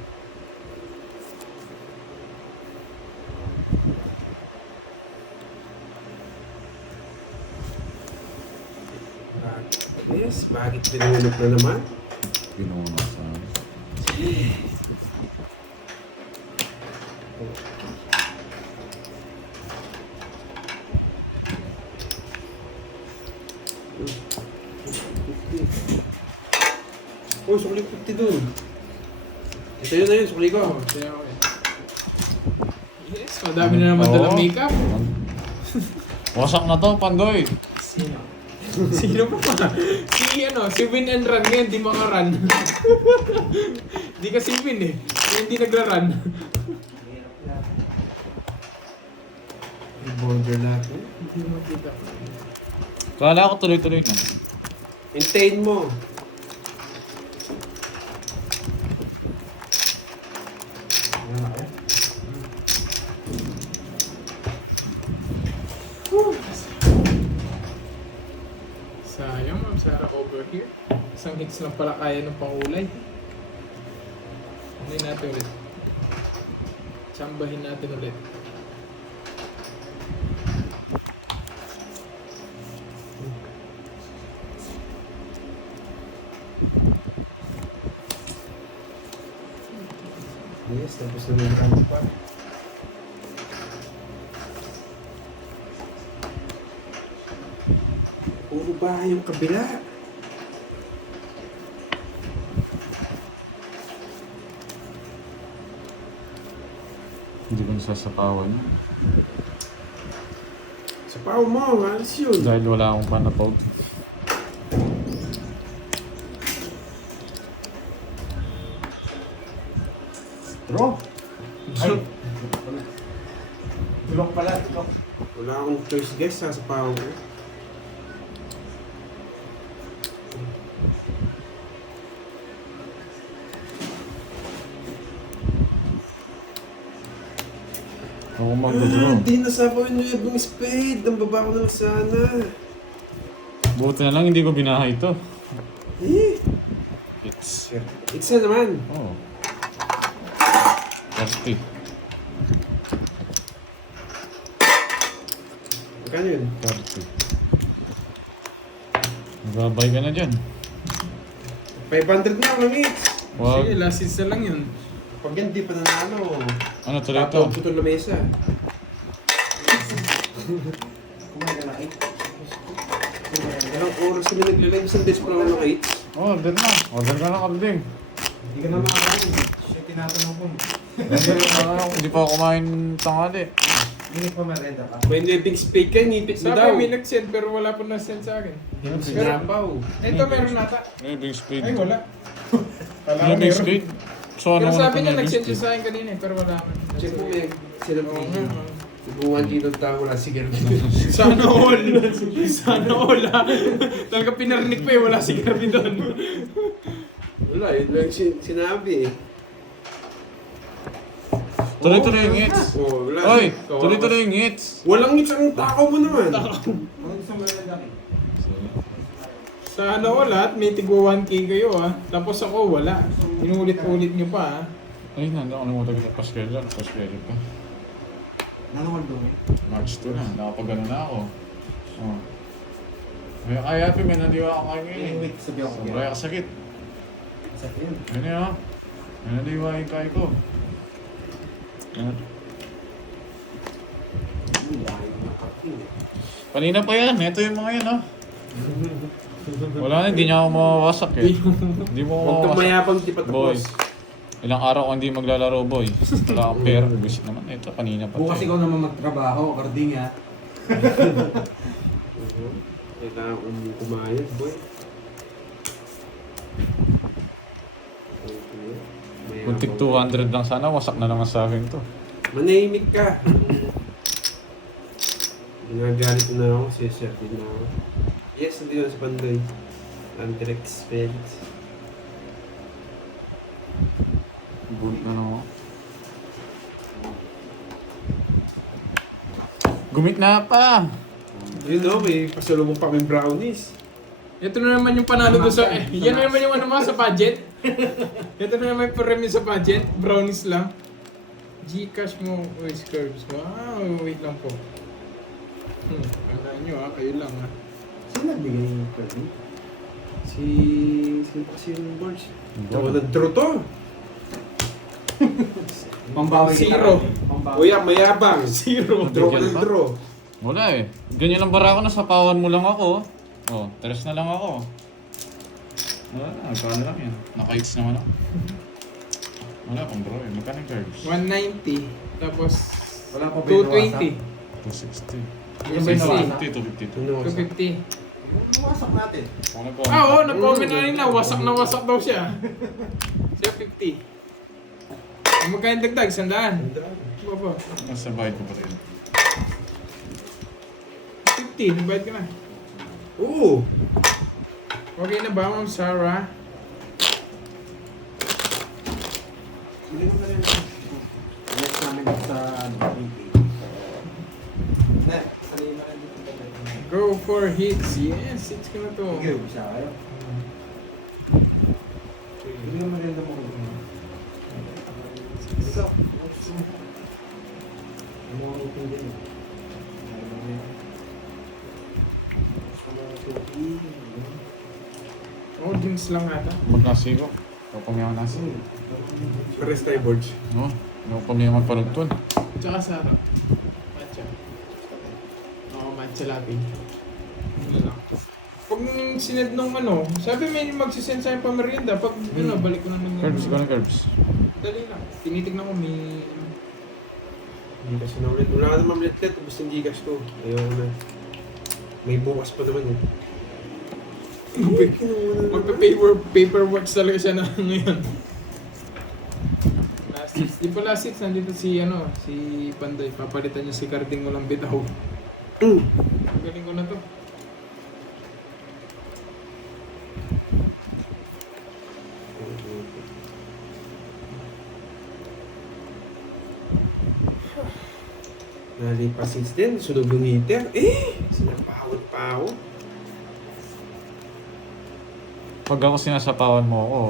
Yes, bakit pinunod na naman? Pinuna sa Oh, sukli 50 dun. Ito yun na yun, sukli ko. Oh, kaya ako eh. Yes, madami na naman dalang makeup. Wasak na to, Pandoy! Sino? Sino pa? Si Win and Run ngayon, di maka-run. Di kasi Win eh. Kaya hindi nagra-run. Border natin. Hindi mo kita. Kala ko tuloy-tuloy na. Hintayin mo. Ayan na kayo. Sayang, Ma'am Sarah over here. Isang hits lang pala kaya ng pangulay. Ano natin ulit? Tsambahin natin ulit. Yes, tapos na may run pa. Puro bahay yung kabila. Hindi ko nasasapawan yun. Sa pao mo, alas yun. Dahil wala akong panapog. Draw. Ay. Tulok pala. Tulok. Wala akong choice guess sa pao mo. Ako mag-draw. Hindi nasabaw yung yung spade. Ang baba ko na lang sana. Buti na lang hindi ko binahay ito. Eh, It's... it's na naman. Oh. 30. Magkano yun? 30. Magbabay ka na dyan. 500 na lang each. Wag. Sige, last hits na lang yun. Pag yan, di pa nanalo. Ano tuloy ito? Tatawag putol na mesa. Kumain ka na 8. Ilang oras kami nag-live. Isang beses pa lang ako ng 8. Oh, order na. Order ka na, Karding. Hindi ka na makakain. Siya tinatanong ko. Hindi pa ako kumain tanghali. Hindi pa merenda ka. May living spade ka, nipit mo Sabi daw. may nag-send pero wala po na-send sa akin. Sinapaw. Ito meron nata. Living speed. Ay, wala. Wala ko Living meron. speed. So, Pero ano sabi ko niya, na nag-send siya living sa akin kanina eh, pero wala ko. Check mo may sila Oo video. nga. Buwan dito tao wala sige. Sana all. Sana all ha. Talaga pinarinig pa eh, wala si Garby doon. Wala, yun lang sinabi eh. Tuloy-tuloy yung hits. Oh, wala. Oy, tuloy-tuloy yung hits. Walang ngits ang takaw mo naman. Ano gusto mo merenda ka? Sana all ha, may tigwa 1K kayo ha. Tapos ako wala. Inulit-ulit nyo pa ha. Ay, ano mo talaga pa-schedule. Pa-schedule pa. Nanungal doon eh. March 2 na. Nakapag-ano na ako. Oh. Ay, happy man. Nadiwa ako kayo ngayon. Wait, sabi ako. Sobrang sakit. Sa akin. Ano yun? Nadiwa yung kayo ko. Yan. Kanina pa yan. Ito yung mga yan, ha? Wala na, hindi niya ako mawawasak eh. Hindi mo Huwag kang mawawasak. mayabang di pa Boy. tapos. Ilang araw ko hindi maglalaro, boy. Wala akong pera. Busit naman. Ito, kanina pa. Bukas ikaw naman magtrabaho, Karding ha. Kailangan kong kumayag, boy. Kung tig 200 lang sana, wasak na naman sa akin to. Manahimik ka. Ginagalit na ako, siserte na ako. Yes, hindi na sa Pandoy. Under expense. Bulit na naman. Gumit na pa! Yun o, may pasalubong pa may brownies. Ito na naman yung panalo doon sa... yan na naman yung ano mo sa budget. Ito na naman yung premium sa budget. Brownies lang. Gcash mo, voice curves. Wow, wait lang po. Kala nyo ha, kayo lang ha. Sino nagbigay yung Karding? Sino kasi yung boards? Ako nag-draw to. Pambawi kita. Zero. Pambawi. Kuya, mayabang. Zero. Draw ka Bigyan ng pa? draw. Wala eh. Ganyan ang bara ko, nasapawan mo lang ako. Oh, tres na lang ako. Wala na, nagkano lang yan. Naka-hits naman ako. Wala akong bro eh. Magkano yung curves? 190. Tapos Wala pa ba 220. 260. Yung may 250, 252. 250. Nawasak natin. Ano po? Ah, oo, nag-comment na rin na. Wasak na wasak daw siya. Siya 50. Ang magkano dagdag? 100. Baba. Nasa bayad ko pa rin. 50. Nagbayad ka na. Oo. Okay na ba, Ma'am Sarah? Hindi ko na rin. 4 hits. Yes, hits ko na to. Okay, bisa kayo. Hindi naman maganda mo. Ikaw. Ano mo meeting din? Audience lang ata. Magkasi ko. Ako pumiyaw nasi. Pares tayo boards. No? Ako pumiyaw magpanugtun. Tsaka Sara. Matcha. Oo, matcha latte. Ano lang. Pag sinend nung ano, sabi may magsisend sa'yo pa merienda. Pag ano, balik ko na ng Curbs, ko na curbs. Dali lang. Tinitignan ko may... Hindi kasi na ulit. Wala ka naman ulit ulit. Basta yung Gcash ko. Ayaw na. May bukas pa naman eh. Magpa-paperwork talaga siya na ngayon. Last hits. Di pa last hits, nandito si ano, si Pandoy. Papalitan niya si Carding walang bitaw. Galing ko na to. Nalipas hits din. Sunog yung heater. Sinapahawat pa ako. Pag ako sinasapawan mo ako,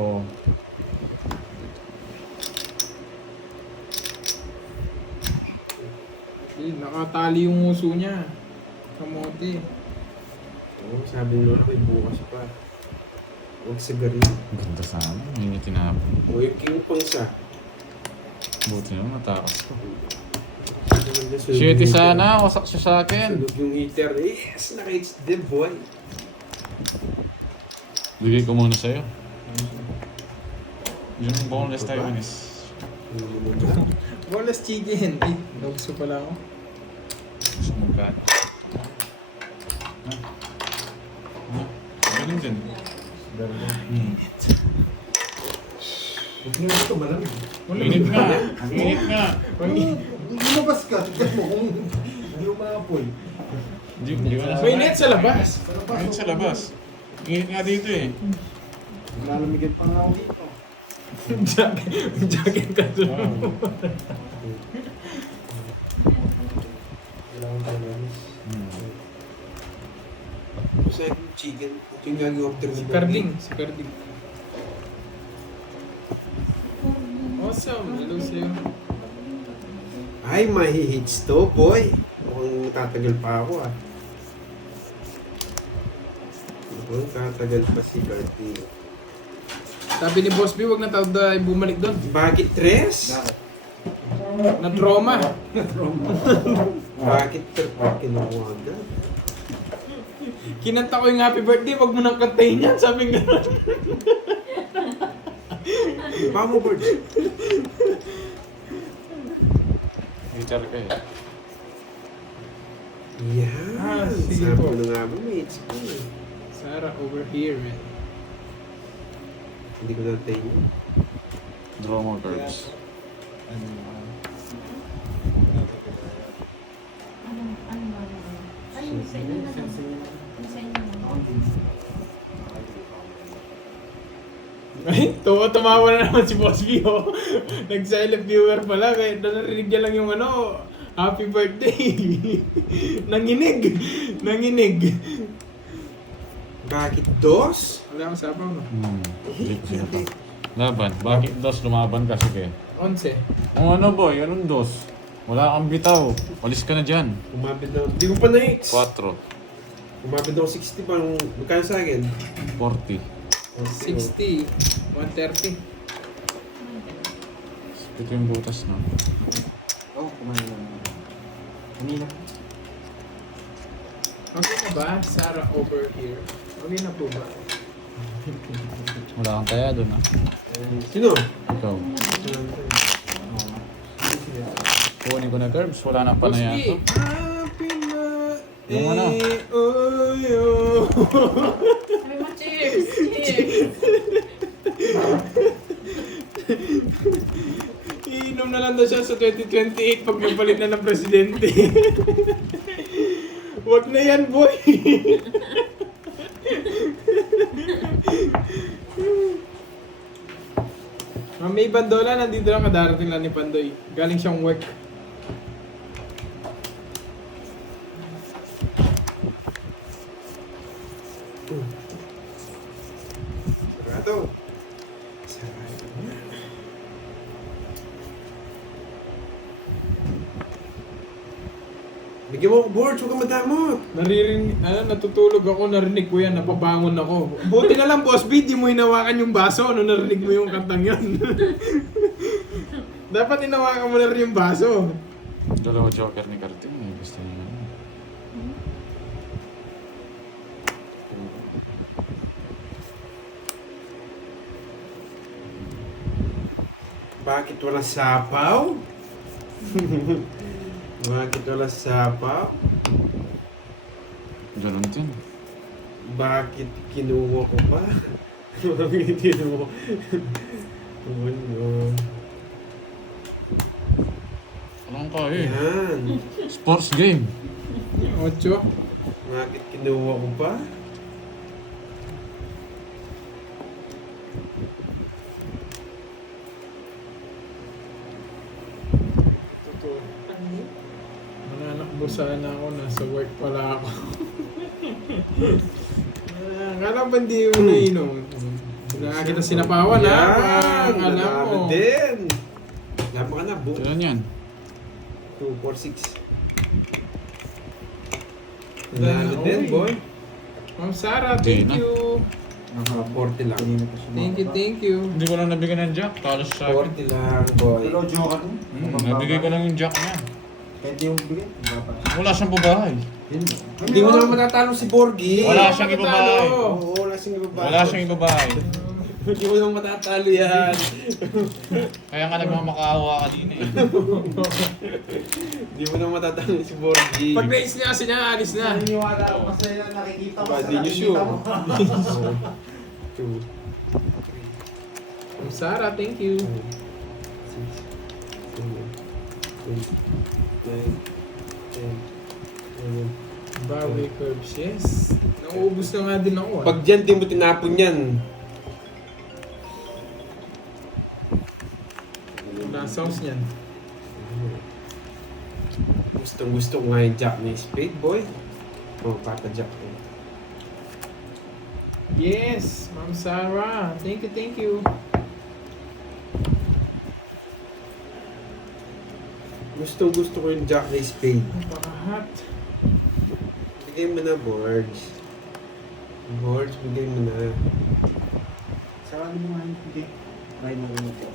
Nakatali yung uso niya. Kamote. Oo, sabi ni Lola may bukas pa. Huwag sa garin. ganda sana. Hindi tinapon. O yung king pang sa. Buti naman, natakas ko. Sunog Shitty yung heater. sana, wasak siya sa akin. Sunog yung heater. Yes! Naka-HD boy. Bigay ko muna sa'yo. Yung boneless Taiwanese. Boneless chicken. Ay, gusto pala ako. Gusto mo ka? Galing din. Hindi naman ito malamig. Init nga. Init nga. Lumabas ka. Tignan mo kung hindi mo maapoy. Hindi ko na May net sa labas. Init sa labas. Init nga dito eh. Lalamigan pa nga ako dito. Jacket ka doon. Wow. Kailangan tayo namin. Hmm. Kasi yung chicken. Ito yung gagi-order Si Carding. Si Carding. Awesome. Hello sa'yo. Ay, mahihits to, boy. Mukhang tatagal pa ako, ah. Mukhang tatagal pa si Carty. Sabi ni Boss B, huwag na tayo bumalik doon. Bakit tres? Na-trauma. Bakit kinuha agad? Kinanta ko yung happy birthday, wag mo nang kantahin yan. Sabi nga. Pamo birds. Guitar ka eh. Yan. Ah, sige Sabi po. ko na nga ba, mates ko. Sarah, over here, man. Hindi ko nantayin yun. Draw more curves. Ay, sa inyo na lang. Sa inyo na lang. Ay, tumawa na naman si Boss B, oh. Nag-silent viewer pala, kaya narinig niya lang yung ano, happy birthday. Nanginig. Nanginig. Bakit dos? Wala akong sabaw, no? Hindi ko sinapa. Laban. Bakit dos? Lumaban ka, sige. 11. Kung ano boy, anong dos? Wala kang bitaw. Walis ka na dyan. Umabit na. Hindi ko pa na-hits. 4. Umabit na ako 60 pang. Magkano sa akin? 40. 60. 130. Ito yung butas na. Oo, kumain lang. Kanina. Okay na ba? Sarah over here. Okay na po ba? Wala kang kaya doon ah. Sino? Ikaw. Kunin ko na curves. Wala na pa Boss na B, yato. happy na. Yung ano? Oh, yo. Sabi mo, cheers! Cheers! Iinom na lang daw siya sa 2028 pag nagpalit na ng presidente. Wag na yan, boy. May Bandola, nandito lang kadarating lang ni Pandoy. Galing siyang work. Bigyan mo ako boards, huwag kang madamot. Natutulog ako, narinig ko yan, napabangon ako. Buti na lang, Boss B, di mo hinawakan yung baso, narinig mo yung kantang yun. Dapat hinawakan mo na rin yung baso. Dalawa joker ni Karting eh. Gusto niya. Bakit walang sapaw? Bakit walang sapaw? Ganun din. Bakit kinuha ko ba? Bakit kinuha? Ano? Walang kaya eh. Yan. Sports game. 8. Bakit kinuha ko ba? Totoo. Mananakbo sana ako, nasa work pala ako. Akala ba hindi mo nainom? Wala kita sinapawan ha? Yan. Alam Nanalo mo. din. Laban ka na, book. Kailan yan? 2, 4, 6. Nanalo Uy. din, boy. Ma'am Sarah, Hindi thank na. you. Naka 40 lang. Thank you. Hindi ko lang nabigyan ng jack. Talos sa akin. 40 lang, boy. Pero joker mo. Nabigay ko lang yung jack niya. Pwede yung bigay. Wala siyang babae. Hindi mo naman natatalo si Borgie. Wala siyang ibabae. Oo, wala siyang ibabae. Wala siyang ibabae. Hindi mo naman matatalo yan. Kaya nga nagmamakaawa ka din eh. Hindi mo naman matatalo si Borgie. Pag na-ace niya kasi niya, alis na. Naniniwala ako kasi nakikita ko Ba, sa di nyo sure. nakikita mo. 2, Ma'am Sarah, thank you. 6, 7, 8, 9, 10, 11. Bawi curves, yes. Nauubos na nga din ako. Pag dyan, di mo tinapon yan. Wala sauce niyan. Gustong gusto ko nga yung jack ni spade, boy. Oh, pata-jack ko. Yes, Ma'am Sarah. Thank you. Gustong gusto ko yung jack ni spade. Napaka-hot. Bigay mo na, boards. Boards, bigay mo na. Saka mo nga yung bigay. Try mo rin ito.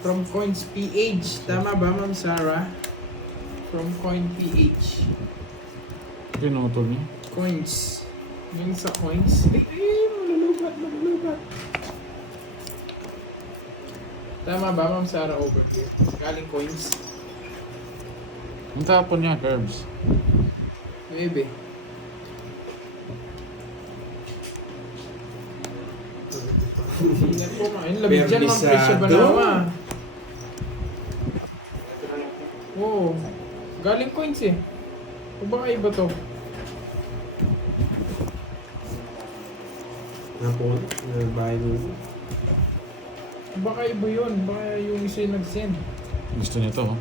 From Coins PH. Tama ba, Ma'am Sarah? From Coin PH. Pinutol niya. Coins. Yung sa coins. Malulubat. Tama ba, Ma'am Sarah, over here? Galing coins. Ang tapon niya, Curbs. Maybe. Tingnan ko nga. Yung lamig dyan, Ma'am Priscia Perlisado. Banawa. Oo. Galing coins eh. O baka iba to? Napon, na bahay mo. Baka iba yun. Baka yung isa yung nag-send. Gusto niya to. Oh.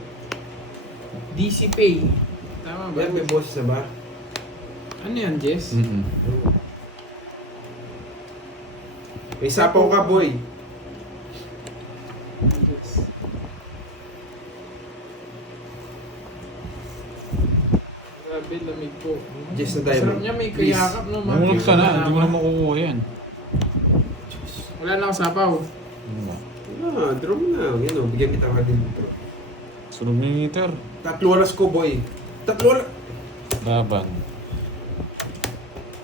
DC Pay. Tama ba? Yan, may boses na ba? Ano yan, Jess? Mm-mm. May sapaw ka, boy. Yes. Grabe, lamig po. Jess na diamond. Sarap niya, may kayakap no. mga Nangulog ka na. kayakap Hindi mo na makukuha yan. Wala na akong sapaw. Ano ba? Ah, draw mo na. Yan o, bigyan kita ka din dito. Sunog ni meter. Tatlo alas ko, boy. Tatlo alas. Laban.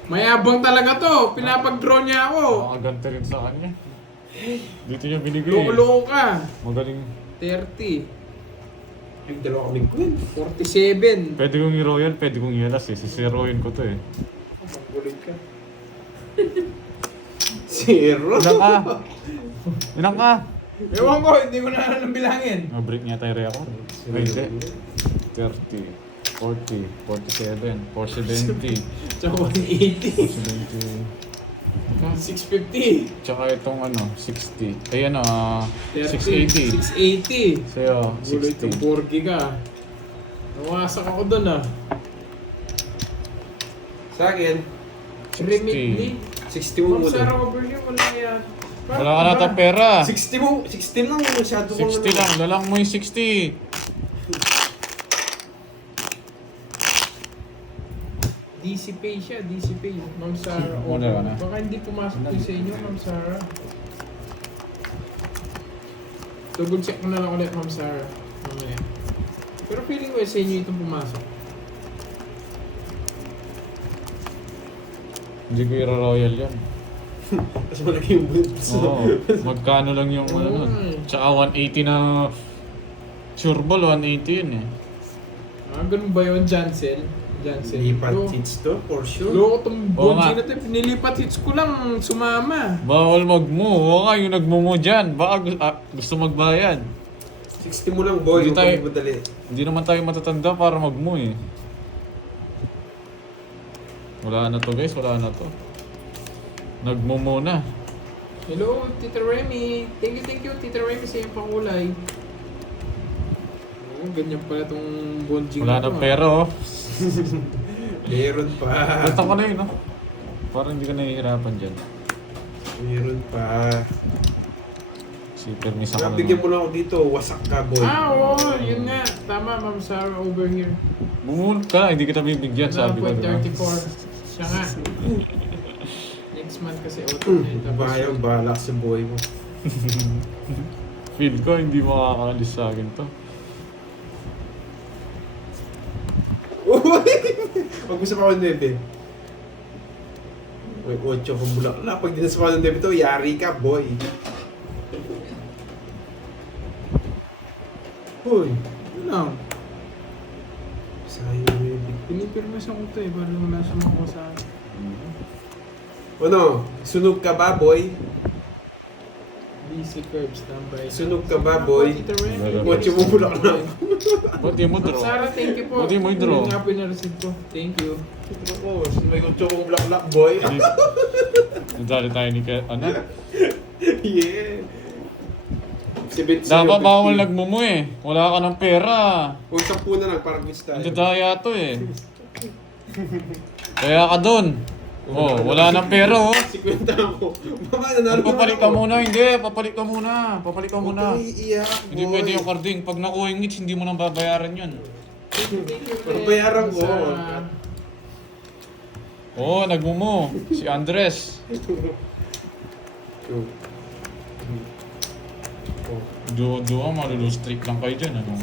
Mayabang talaga to. Pinapag-draw niya ako. Makagante rin sa kanya. Dito niya binigay. Loko-loko ka. Magaling. 30. Ay, dalawa kami queen. 47. Pwede kong i-royal, pwede kong i-alas eh. Sisiroin ko to eh. Oh, magbulig ka. 0. Ilang ka? Ilang ka? Ewan ko, hindi ko na alam bilangin. Mabreak niya tayo record. Ay, hindi. 30, 40, 47, 470, Tsaka 180. 470. 650. Tsaka itong ano, 60. Ay ano, 30. 680. 680. Sa'yo, Gulo itong 60. Borgi ka. Nawasak ako dun ah. Sa akin, Remotely. 60 mo Ma'am muna. Sarah, over here, wala yan. Wala ka nata pera. 60 mo, 60 lang, masyado kang 60 lang, lalang mo yung 60. DC Pay siya, DC Pay. Ma'am Sarah. Wala na. Baka hindi pumasok din sa inyo, Ma'am Sarah. Double check ko na lang ulit, Ma'am Sarah. Mamaya. Pero feeling ko sa inyo itong pumasok. Hindi ko i-royal yan. Mas malaki yung boots. Oo. Magkano lang yung ano nun. Tsaka 180 na sureball, 180 yun eh. Ganun ba yun, Jansel? Jansel. Lipat hits to, for sure. Loko tong Oo bonji nga. na to. Pinilipat hits ko lang, sumama. Bawal mag-move. Oo nga, yung nag-move dyan. Baka gusto magbayad. 60 mo lang, boy. Hindi Huwag tayo- kang madali. Hindi naman tayo matatanda para mag-move eh. Wala na to guys, wala na to. Nag-move muna. Hello, Tita Remy. Thank you, Tita Remy sa iyong pakulay. Oo, ganyan pala tong bonji Wala na pera oh. Meron pa. Basta ko na yun no? Parang hindi ka nahihirapan dyan. Meron pa. Si permisa ka na. Nabigyan mo lang ako dito, wasak ka, boy. Oo, yun nga. Tama, Ma'am Sarah over here. Bumulot ka, hindi kita bibigyan sabi ko. Diba? 9.34. Siya nga. Next month kasi autumn eh. Tapos Bayang balak sa boy mo. Feel ko hindi makakaalis sa akin to. Pag gusto pa ako ng 9. May 8 kong bulak na. Pag di na sa ng 9 ito, yari ka, boy. Hoy, yun lang. sayang yung big. Pinipirma sa ko to eh. Para wala siya makuha sa akin. Ano, sunog ka ba, boy? BC curve, standby. Sunog ka ba, boy? Tita Remy. 8 mo bulak na. Ba't di mo Ma'am draw? Sarah, thank you po. Buti mo i-draw. Yun nga po yung na-receive ko. Thank you. Ako, may 8 kong bulak, boy. Nadali tayo ni Kat. Ano? Yeah. Dapat bawal nagmumu eh. Wala ka ng pera. Kung 10 na lang, parang gusto Ang tayo. dadaya to eh. Kaya ka dun. Oh, wala ng pera oh. 50 ako. Mama, nanalo Papalit ka muna, hindi. Papalit ka muna. Papalit ka muna. Huwag kang iiyak, Hindi boy. pwede yung carding. Pag nakuha yung hits, hindi mo nang babayaran yun. Thank you. Babayaran ko. Sarah. Oo, oh, nagmumu. Si Andres. Duo, malulu streak lang kayo dyan. Ano?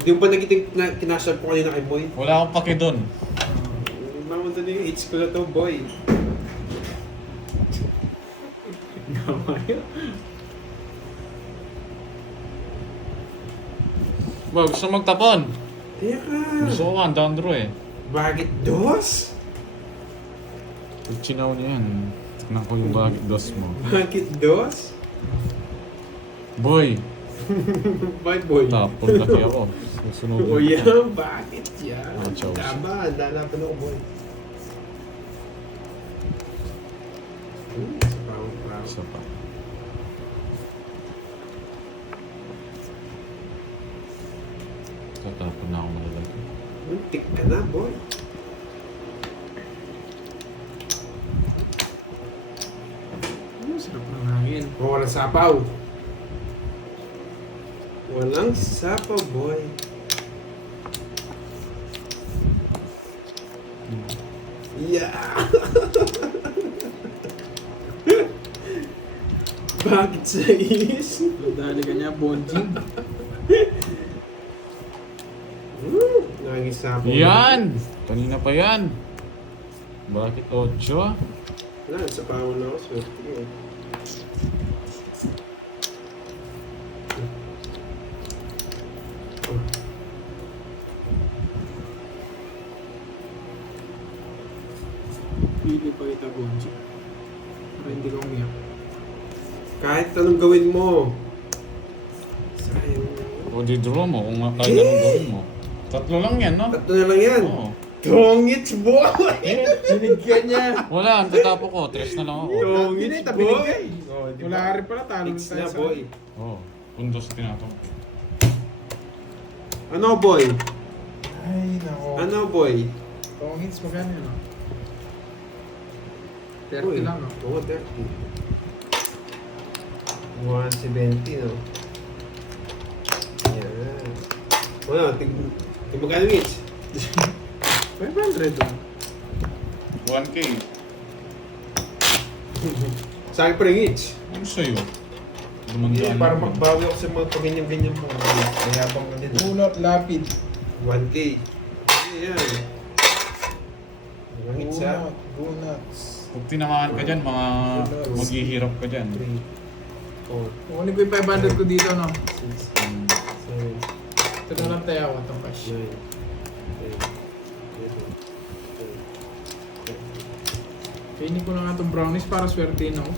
Hindi mo ba nagiting kinasal ko kanina kay boy? Wala akong pake dun. Mamunta na yung hits ko na to, boy. Ba, gusto magtapon. Teka. Gusto ko nga, Dandro eh. Bakit dos? Chinaw niya yan. Tignan ko yung bagit dos mo. Bakit dos? Boy, Bakit boy? tapon laki ako. Susunod. O yan, bakit yan? Ah, Chelsea. Tama, lalaban ako boy. Sa pawang-pawang. Isa pa. Tatapon na ako malalaki. Muntik ka na, boy. Sarap ng hangin. O, walang sapaw. Walang sapaw, boy. Yeah! Bakit sa is? Dali ka niya, bonjing. Naging sapaw. Yan! Kanina pa yan. Bakit 8? Wala, sa pawon na ako. Swerte ko. Pili pa kita, bonjing. Para hindi ka umiyak. Kahit anong gawin mo. Sayang. O di draw mo kung kahit anong gawin mo. Tatlo lang yan, no? Tatlo na lang yan. Oo. Tongits, boy! Binigyan niya. Wala, ang tatapo ko. 3 na lang ako. Tongits, boy! Wala ka rin pala, talo X tayo na, sa... boy. Oo. Puntos tinato. Ano, boy? Ay, nako. Ano, boy? Kung hits magkano yun, no? 30 Uy, lang, no? Oo, 30. 170, no? Yan. Ano, magkano each? 500 lang. 1K. Sa akin pa rin each. Ano sa'yo? Hindi, Lumandaan para lang. magbawi ako sa mga pag-ganyan-ganyan mo. Mayabang ka din. Bunot, lapid. 1K. Yan. Mga hits, ha? Bunots. Pag tinamaan ka dyan, mga maghihirap ka dyan. 3, 4, Kukunin ko yung 500 ko dito, no? 6, 7, Ito na lang tayo ako, itong cash. 9, 10, 11, 12, Kainin ko na nga itong brownies para swertein ako.